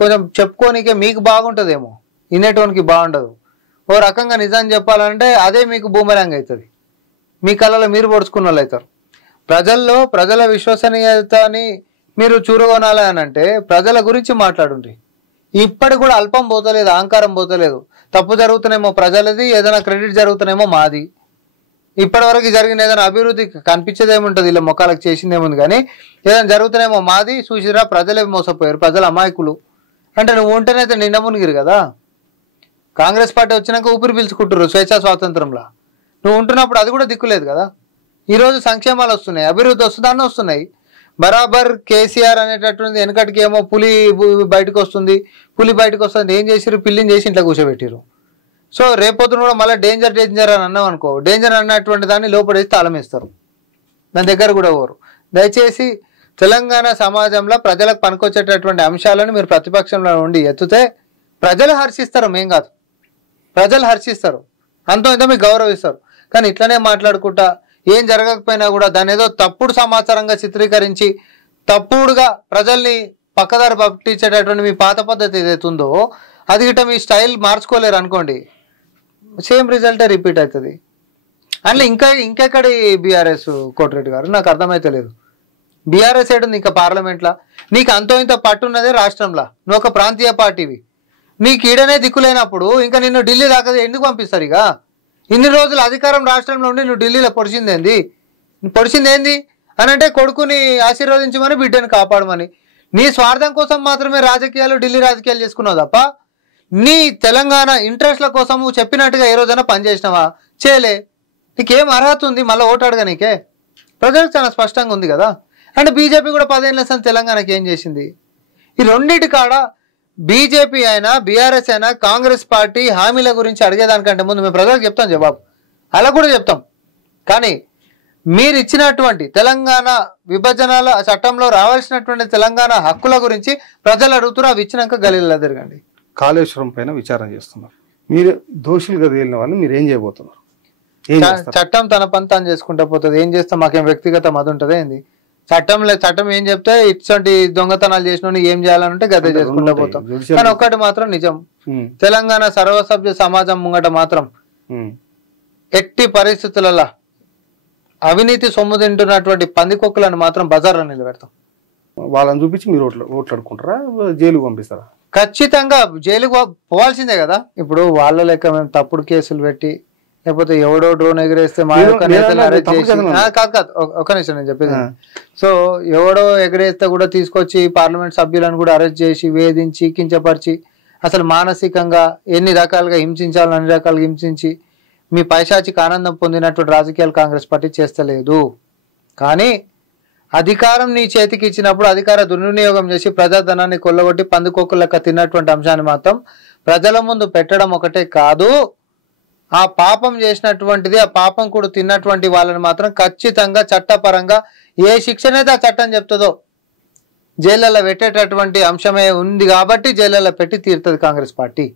కొంచెం చెప్పుకోనికే మీకు బాగుంటుందేమో, వినేటోనికి బాగుండదు. ఓ రకంగా నిజం చెప్పాలంటే అదే మీకు బూమరాంగ్ అవుతుంది. మీ కళ్ళలో మీరు పొడుచుకున్న వాళ్ళు అవుతారు. ప్రజల విశ్వసనీయతని మీరు చూరగొనాలి అని అంటే ప్రజల గురించి మాట్లాడుండ్రి. ఇప్పటికి కూడా అల్పం పోతలేదు, అహంకారం పోతలేదు. తప్పు జరుగుతున్నామో ప్రజలది, ఏదైనా క్రెడిట్ జరుగుతున్నామో మాది. ఇప్పటివరకు జరిగిన ఏదైనా అభివృద్ధి కనిపించేదేముంటుంది, ఇలా మొక్కలకు చేసిందేముంది, కానీ ఏదైనా జరుగుతున్నామో మాది. చూసిరా ప్రజలే మోసపోయారు, ప్రజల అమాయకులు అంటే నువ్వు ఉంటేనైతే నిండా మునిగిరు కదా. కాంగ్రెస్ పార్టీ వచ్చినాక ఊపిరి పీల్చుకుంటారు స్వేచ్ఛా స్వాతంత్రంలో. నువ్వు ఉంటున్నప్పుడు అది కూడా దిక్కులేదు కదా. ఈరోజు సంక్షేమాలు వస్తున్నాయి, అభివృద్ధి వస్తుందని వస్తున్నాయి. బరాబర్ కేసీఆర్ అనేటటువంటి వెనకటికి ఏమో పులి బయటకు వస్తుంది, ఏం చేసిరు, పిల్లిని చేసి ఇంట్లో కూర్చోబెట్టిరు. సో రేపొద్దున కూడా మళ్ళీ డేంజర్ అని అన్నాం అనుకో, డేంజర్ అన్నటువంటి దాన్ని లోపడేసి తాళం వేస్తారు, దాని దగ్గర కూడా పోరు. దయచేసి తెలంగాణ సమాజంలో ప్రజలకు పనికొచ్చేటటువంటి అంశాలను మీరు ప్రతిపక్షంలో ఉండి ఎత్తుతే ప్రజలు హర్షిస్తారు, మేం కాదు. ప్రజలు హర్షిస్తారు, అంతో ఇంతో మీకు గౌరవిస్తారు. కానీ ఇట్లనే మాట్లాడుకుంటా ఏం జరగకపోయినా కూడా దాని ఏదో తప్పుడు సమాచారంగా చిత్రీకరించి తప్పుడుగా ప్రజల్ని పక్కదారి పట్టించేటటువంటి మీ పాత పద్ధతి ఏదైతుందో అది గిట్ట మీ స్టైల్ మార్చుకోలేరు అనుకోండి, సేమ్ రిజల్టే రిపీట్ అవుతుంది. అందులో ఇంకెక్కడి బీఆర్ఎస్ కోటిరెడ్డి గారు నాకు అర్థమైతే లేదు. బీఆర్ఎస్ ఏడుంది ఇంకా పార్లమెంట్లో? నీకు అంతో ఇంత పట్టున్నదే రాష్ట్రంలో, నువ్వు ఒక ప్రాంతీయ పార్టీవి. నీకు ఈడనే దిక్కులేనప్పుడు ఇంకా నిన్ను ఢిల్లీ దాకా ఎందుకు పంపిస్తారు? ఇక ఇన్ని రోజులు అధికారం రాష్ట్రంలో ఉండి నువ్వు ఢిల్లీలో పొడిచిందేంది అని అంటే కొడుకుని ఆశీర్వదించమని, బిడ్డను కాపాడమని. నీ స్వార్థం కోసం మాత్రమే ఢిల్లీ రాజకీయాలు చేసుకున్నావు తప్ప నీ తెలంగాణ ఇంట్రెస్ట్ల కోసం నువ్వు చెప్పినట్టుగా ఏ రోజైనా పనిచేసినావా? చేయలే. నీకేం అర్హత ఉంది మళ్ళీ ఓటాడుగా? నీకే ప్రజలకు చాలా స్పష్టంగా ఉంది కదా. అంటే బీజేపీ కూడా 10 ఏళ్ళ తెలంగాణకి ఏం చేసింది? ఈ రెండింటి కాడ బీజేపీ అయినా బీఆర్ఎస్ అయినా కాంగ్రెస్ పార్టీ హామీల గురించి అడిగేదానికంటే ముందు మేము ప్రజలకు చెప్తాం జవాబు, అలా కూడా చెప్తాం. కానీ మీరు ఇచ్చినటువంటి తెలంగాణ విభజనల చట్టంలో రావాల్సినటువంటి తెలంగాణ హక్కుల గురించి ప్రజలు అడుగుతున్నారు. అవి ఇచ్చినాక గలీలా తిరగండి. కాళేశ్వరం పైన విచారణ చేస్తున్నారు, మీరు దోషులుగా తేలిన వాళ్ళు మీరు ఏం చేయబోతున్నారు? చట్టం తన పని తాను చేసుకుంటా పోతుంది. ఏం చేస్తాం? మాకేం వ్యక్తిగతం అది ఉంటుందే ఏంది? చట్టం ఏం చెప్తే ఇటువంటి దొంగతనాలు చేసిన ఏం చేయాలంటే గదే చేసుకుంటా పోతాం. కానీ ఒక్కటి మాత్రం నిజం, తెలంగాణ సర్వసభ్య సమాజం ముంగట మాత్రం ఎట్టి పరిస్థితులలో అవినీతి సొమ్ము తింటున్నటువంటి పందికొక్కులను మాత్రం బజార్లో నిలబెడతాం. వాళ్ళని చూపించి మీరు ఓట్లాడుకుంటారా, జైలుకు పంపిస్తారా? ఖచ్చితంగా జైలుకు పోవాల్సిందే కదా. ఇప్పుడు వాళ్ళ లెక్క మేము తప్పుడు కేసులు పెట్టి లేకపోతే ఎవడో డ్రోన్ ఎగరేస్తే మా యొక్క నేతలు అరెస్ట్ చేసి కాదు ఒక నిమిషం నేను చెప్పేది. సో ఎవడో ఎగరేస్తే కూడా తీసుకొచ్చి పార్లమెంట్ సభ్యులను కూడా అరెస్ట్ చేసి వేధించి కించపరిచి అసలు మానసికంగా ఎన్ని రకాలుగా హింసించాలని అన్ని రకాలుగా హింసించి మీ పైశాచిక ఆనందం పొందినటువంటి రాజకీయాలు కాంగ్రెస్ పార్టీ చేస్తలేదు. కానీ అధికారం నీ చేతికి ఇచ్చినప్పుడు అధికార దుర్వినియోగం చేసి ప్రజాధనాన్ని కొల్లగొట్టి పందుకోకులక తిన్నటువంటి అంశాన్ని మాత్రం ప్రజల ముందు పెట్టడం ఒకటే కాదు, ఆ పాపం చేసినటువంటిది ఆ పాపం కూడా తిన్నటువంటి వాళ్ళని మాత్రం ఖచ్చితంగా చట్టపరంగా ఏ శిక్షనైతే ఆ చట్టం చెప్తుందో జైళ్ళల్లో పెట్టేటటువంటి అంశమే ఉంది. కాబట్టి జైళ్ళల్లో పెట్టి తీరుతుంది కాంగ్రెస్ పార్టీ.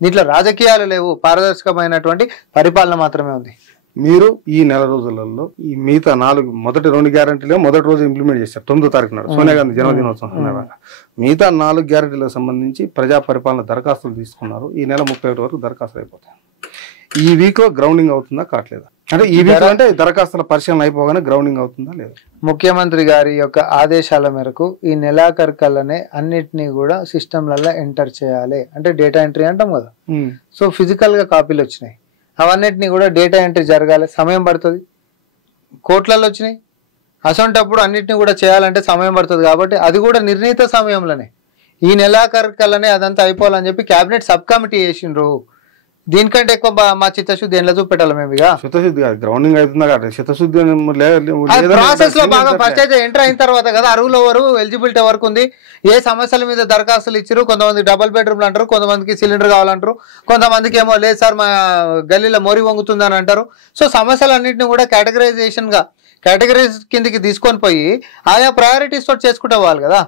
దీంట్లో రాజకీయాలు లేవు, పారదర్శకమైనటువంటి పరిపాలన మాత్రమే ఉంది. మీరు ఈ నెల రోజులలో ఈ మిగతా 4 మొదటి 2 గ్యారెంటీలు మొదటి రోజు ఇంప్లిమెంట్ చేశారు 9వ తారీఖు నాడు సోనియా గాంధీ జన్మదినోత్సవం సందర్భంగా. మిగతా 4 గ్యారెంటీలకు సంబంధించి ప్రజా పరిపాలన దరఖాస్తులు తీసుకున్నారు. ఈ నెల 31 వరకు దరఖాస్తులు అయిపోతాయి. ఈ వీక్ లో గ్రౌండింగ్ అవుతుందా కావట్లేదా? అంటే ఈ వీక్ అంటే దరఖాస్తుల పరిశీలన అయిపోగానే గ్రౌండింగ్ అవుతుందా లేదా? ముఖ్యమంత్రి గారి యొక్క ఆదేశాల మేరకు ఈ నెలాఖరు కల్లానే అన్నిటినీ కూడా సిస్టమ్లలో ఎంటర్ చేయాలి. అంటే డేటా ఎంట్రీ అంటాం కదా. సో ఫిజికల్ గా కాపీలు వచ్చినాయి, అవన్నిటిని కూడా డేటా ఎంట్రీ జరగాలి, సమయం పడుతుంది. కోట్లలో వచ్చినాయి, అసొంటప్పుడు అన్నిటిని కూడా చేయాలంటే సమయం పడుతుంది. కాబట్టి అది కూడా నిర్ణీత సమయంలోనే ఈ నెలాఖరుకల్లానే అదంతా అయిపోవాలని చెప్పి క్యాబినెట్ సబ్ కమిటీ చేసిండ్రు. దీనికంటే ఎక్కువ మా చిత్తశుద్ధి ఎండ్ల చూపెట్టాలి మేము. ఇక చిత్తశుద్ధి కాదు, గ్రౌండింగ్ అవుతుంది కదా, చిత్తశుద్ధి ప్రాసెస్ లో బాగా ఫస్ట్ అయితే ఎంటర్ అయిన తర్వాత కదా అరువులు ఎవరు, ఎలిజిబిలిటీ ఎవరికి ఉంది, ఏ సమస్యల మీద దరఖాస్తులు ఇచ్చారు. కొంతమంది డబుల్ బెడ్రూమ్లు అంటారు, కొంతమందికి సిలిండర్ కావాలంటారు, కొంతమందికి ఏమో లేదు సార్ మా గల్లీలో మోరి వంగుతుంది అని అంటారు. సో సమస్యలన్నింటినీ కూడా కేటగరైజ్ కిందికి తీసుకొని పోయి ఆయా ప్రయారిటీస్ తోటి చేసుకుంటూ పోవాలి కదా.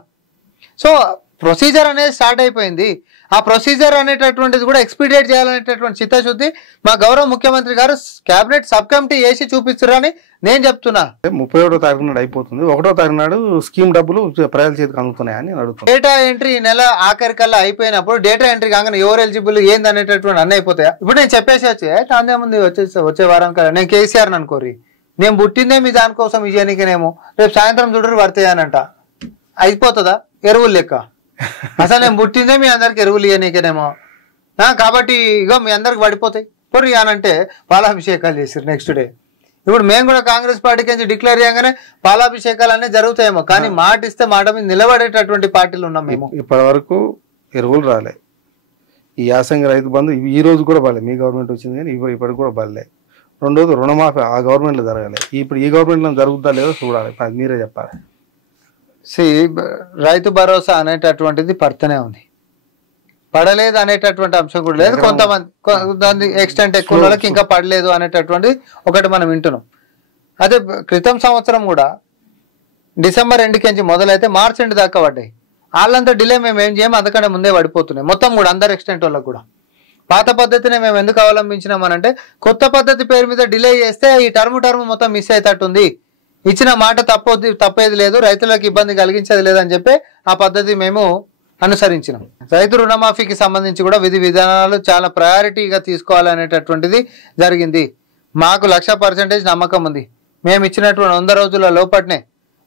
సో ప్రొసీజర్ అనేది స్టార్ట్ అయిపోయింది. ఆ ప్రొసీజర్ అనేటటువంటిది కూడా ఎక్స్పీడియేట్ చేయాలనేటటువంటి చిత్తశుద్ధి మా గౌరవ ముఖ్యమంత్రి గారు క్యాబినెట్ సబ్ కమిటీ వేసి చూపిస్తారని నేను చెప్తున్నా. 31వ తారీఖు నాడు అయిపోతుంది, 1వ తారీఖు నాడు స్కీమ్ డబ్బులు ప్రజల చేతికి అందుతున్నాయని అడుగుతున్నాను. డేటా ఎంట్రీ నెల ఆఖరికల్లా అయిపోయినప్పుడు డేటా ఎంట్రీ కాగానే ఎవరు ఎలిజిబుల్ ఏంది అనేటటువంటి అన్నీ అయిపోతాయా? ఇప్పుడు నేను చెప్పేసి అందే ముందు వచ్చే వారం కదా నేను కేసీఆర్ అనుకోరి, నేను పుట్టిందే మీ దానికోసం విజయానికినేమో, రేపు సాయంత్రం చూడరు పడతాయనంట, అయిపోతుందా? ఎరువులు లెక్క. అసలు నేను పుట్టిందే మీ అందరికి ఎరువులు ఇవ్వనీకేనేమో, కాబట్టి ఇగో మీ అందరికి పడిపోతాయి పొరి అనంటే పాలాభిషేకాలు చేసారు నెక్స్ట్ డే. ఇప్పుడు మేము కూడా కాంగ్రెస్ పార్టీకి నుంచి డిక్లేర్ చేయగానే పాలాభిషేకాలు అన్నీ జరుగుతాయేమో, కానీ మాట ఇస్తే మాట మీద నిలబడేటటువంటి పార్టీలు ఉన్నాం మేము. ఇప్పటి వరకు ఎరువులు రాలే, ఈ యాసంగి రైతు బంధు ఈ రోజు కూడా పడలే, మీ గవర్నమెంట్ వచ్చింది కానీ ఇప్పటికి కూడా పడలే. రెండోది రుణమాఫీ ఆ గవర్నమెంట్లో జరగాలి, ఇప్పుడు ఈ గవర్నమెంట్లో జరుగుతుందా లేదో చూడాలి, అది మీరే చెప్పాలి. రైతు భరోసా అనేటటువంటిది పడుతూనే ఉంది, పడలేదు అనేటటువంటి అంశం కూడా లేదు. కొంతమంది ఎక్స్టెంట్ ఎక్కువ వాళ్ళకి ఇంకా పడలేదు అనేటటువంటి ఒకటి మనం వింటున్నాం. అదే క్రితం సంవత్సరం కూడా డిసెంబర్ ఎండుకించి మొదలైతే మార్చ్ ఎండ్ దాకా పడ్డాయి. వాళ్ళంతా డిలే మేము ఏం చేయము, అందుకంటే ముందే పడిపోతున్నాయి మొత్తం కూడా అందరు ఎక్స్టెంట్ వాళ్ళకి కూడా. పాత పద్ధతిని మేము ఎందుకు అవలంబించినామనంటే కొత్త పద్ధతి పేరు మీద డిలే చేస్తే ఈ టర్మ్ మొత్తం మిస్ అయ్యేటట్టుంది, ఇచ్చిన మాట తప్పేది లేదు, రైతులకు ఇబ్బంది కలిగించేది లేదని చెప్పి ఆ పద్ధతి మేము అనుసరించినాం. రైతు రుణమాఫీకి సంబంధించి కూడా విధి విధానాలు చాలా ప్రయారిటీగా తీసుకోవాలనేటటువంటిది జరిగింది. మాకు 100% నమ్మకం ఉంది. మేము ఇచ్చినటువంటి 100 రోజుల లోపట్నే,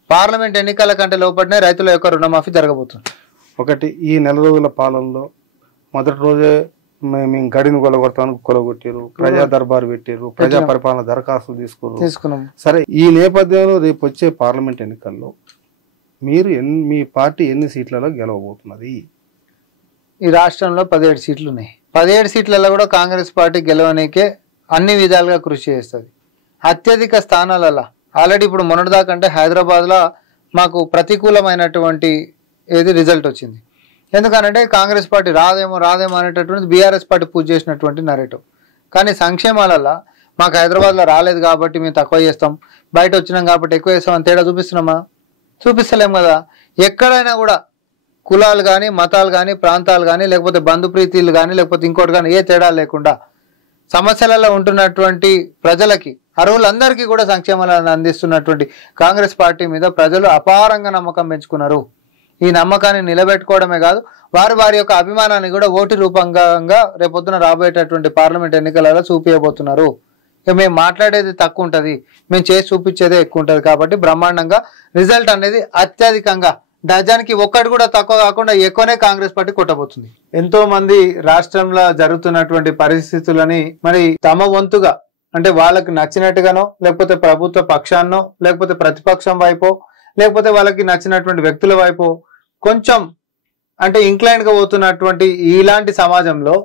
పార్లమెంట్ ఎన్నికల కంటే లోపట్నే రైతుల యొక్క రుణమాఫీ జరగబోతుంది. ఒకటి, ఈ నెల రోజుల పాలనలో మొదటి రోజే మేము గడిని కొలగొట్టారు, ప్రజా దర్బారు పెట్టారు, ప్రజా పరిపాలన దరఖాస్తులు తీసుకున్నాం. సరే, ఈ నేపథ్యంలో రేపు వచ్చే పార్లమెంట్ ఎన్నికల్లో మీరు మీ పార్టీ ఎన్ని సీట్లలో గెలవబోతున్నది? ఈ రాష్ట్రంలో 17 సీట్లు ఉన్నాయి. 17 సీట్లలో కూడా కాంగ్రెస్ పార్టీ గెలవనీకే అన్ని విధాలుగా కృషి చేస్తుంది. అత్యధిక స్థానాలలో ఆల్రెడీ ఇప్పుడు మొన్నటిదాకంటే హైదరాబాద్లో మాకు ప్రతికూలమైనటువంటి రిజల్ట్ వచ్చింది. ఎందుకనంటే కాంగ్రెస్ పార్టీ రాదేమో అనేటటువంటి బీఆర్ఎస్ పార్టీ పూజ చేసినటువంటి నరేటివ్. కానీ సంక్షేమాలలో మాకు హైదరాబాద్లో రాలేదు కాబట్టి మేము తక్కువ చేస్తాం, బయట వచ్చినాం కాబట్టి ఎక్కువ చేస్తామని తేడా చూపిస్తున్నామా? చూపిస్తలేం కదా. ఎక్కడైనా కూడా కులాలు కానీ, మతాలు కానీ, ప్రాంతాలు కానీ, లేకపోతే బంధుప్రీతిలు కానీ, లేకపోతే ఇంకోటి కానీ ఏ తేడా లేకుండా సమస్యలలో ఉంటున్నటువంటి ప్రజలకి, అర్హులందరికీ కూడా సంక్షేమాలను అందిస్తున్నటువంటి కాంగ్రెస్ పార్టీ మీద ప్రజలు అపారంగా నమ్మకం పెంచుకున్నారు. ఈ నమ్మకాన్ని నిలబెట్టుకోవడమే కాదు, వారి యొక్క అభిమానాన్ని కూడా ఓటు రూపంగా రేపొద్దున రాబోయేటటువంటి పార్లమెంట్ ఎన్నికలలో చూపించబోతున్నారు. ఇక మేము మాట్లాడేది తక్కువ ఉంటుంది, మేము చేసి చూపించేదే ఎక్కువ ఉంటుంది. కాబట్టి బ్రహ్మాండంగా రిజల్ట్ అనేది అత్యధికంగా డజానికి ఒక్కటి కూడా తక్కువ కాకుండా ఎక్కువనే కాంగ్రెస్ పార్టీ కొట్టబోతుంది. ఎంతో మంది రాష్ట్రంలో జరుగుతున్నటువంటి పరిస్థితులని మరి తమ వంతుగా, అంటే వాళ్ళకి నచ్చినట్టుగానో, లేకపోతే ప్రభుత్వ పక్షాన్నో, లేకపోతే ప్రతిపక్షం వైపో, లేకపోతే వాళ్ళకి నచ్చినటువంటి వ్యక్తుల వైపు కొంచెం అంటే ఇంక్లైన్ గా పోతున్నటువంటి ఇలాంటి సమాజంలో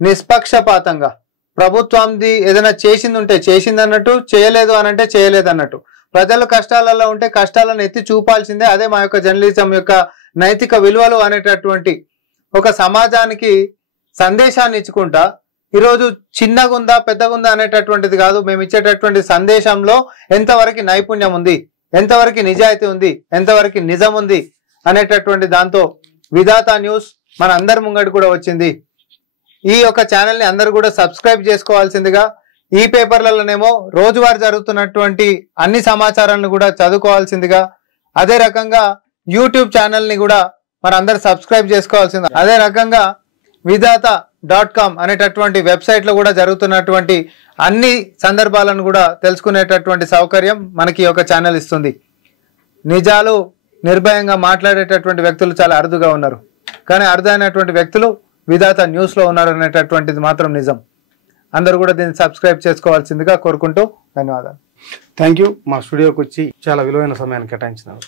నిష్పక్షపాతంగా ప్రభుత్వంది ఏదైనా చేసింది ఉంటే చేసింది అన్నట్టు, చేయలేదు అనంటే చేయలేదు అన్నట్టు, ప్రజలు కష్టాలలో ఉంటే కష్టాలను ఎత్తి చూపాల్సిందే. అదే మా యొక్క జర్నలిజం యొక్క నైతిక విలువలు అనేటటువంటి ఒక సమాజానికి సందేశాన్ని ఇచ్చుకుంటా, ఈరోజు చిన్నగుందా పెద్దగుందా అనేటటువంటిది కాదు, మేము ఇచ్చేటటువంటి సందేశంలో ఎంతవరకు నైపుణ్యం ఉంది, ఎంతవరకు నిజాయితీ ఉంది, ఎంతవరకు నిజం ఉంది అనేటటువంటి దాంతో విధాత న్యూస్ మన అందరి ముంగడి కూడా వచ్చింది. ఈ యొక్క ఛానల్ని అందరూ కూడా సబ్స్క్రైబ్ చేసుకోవాల్సిందిగా, ఈ పేపర్లలోనేమో రోజువారీ జరుగుతున్నటువంటి అన్ని సమాచారాలను కూడా చదువుకోవాల్సిందిగా, అదే రకంగా యూట్యూబ్ ఛానల్ని కూడా మనందరూ సబ్స్క్రైబ్ చేసుకోవాల్సింది. అదే రకంగా విధాత.com అనేటటువంటి వెబ్సైట్లో కూడా జరుగుతున్నటువంటి అన్ని సందర్భాలను కూడా తెలుసుకునేటటువంటి సౌకర్యం మనకి ఈ యొక్క ఛానల్ ఇస్తుంది. నిజాలు నిర్భయంగా మాట్లాడేటటువంటి వ్యక్తులు చాలా అరుదుగా ఉన్నారు, కానీ అరుదైనటువంటి వ్యక్తులు విధాత న్యూస్లో ఉన్నారు అనేటటువంటిది మాత్రం నిజం. అందరూ కూడా దీన్ని సబ్స్క్రైబ్ చేసుకోవాల్సిందిగా కోరుకుంటూ ధన్యవాదాలు. Thank you. మా స్టూడియోకి వచ్చి చాలా విలువైన సమయాన్ని కేటాయించినారు.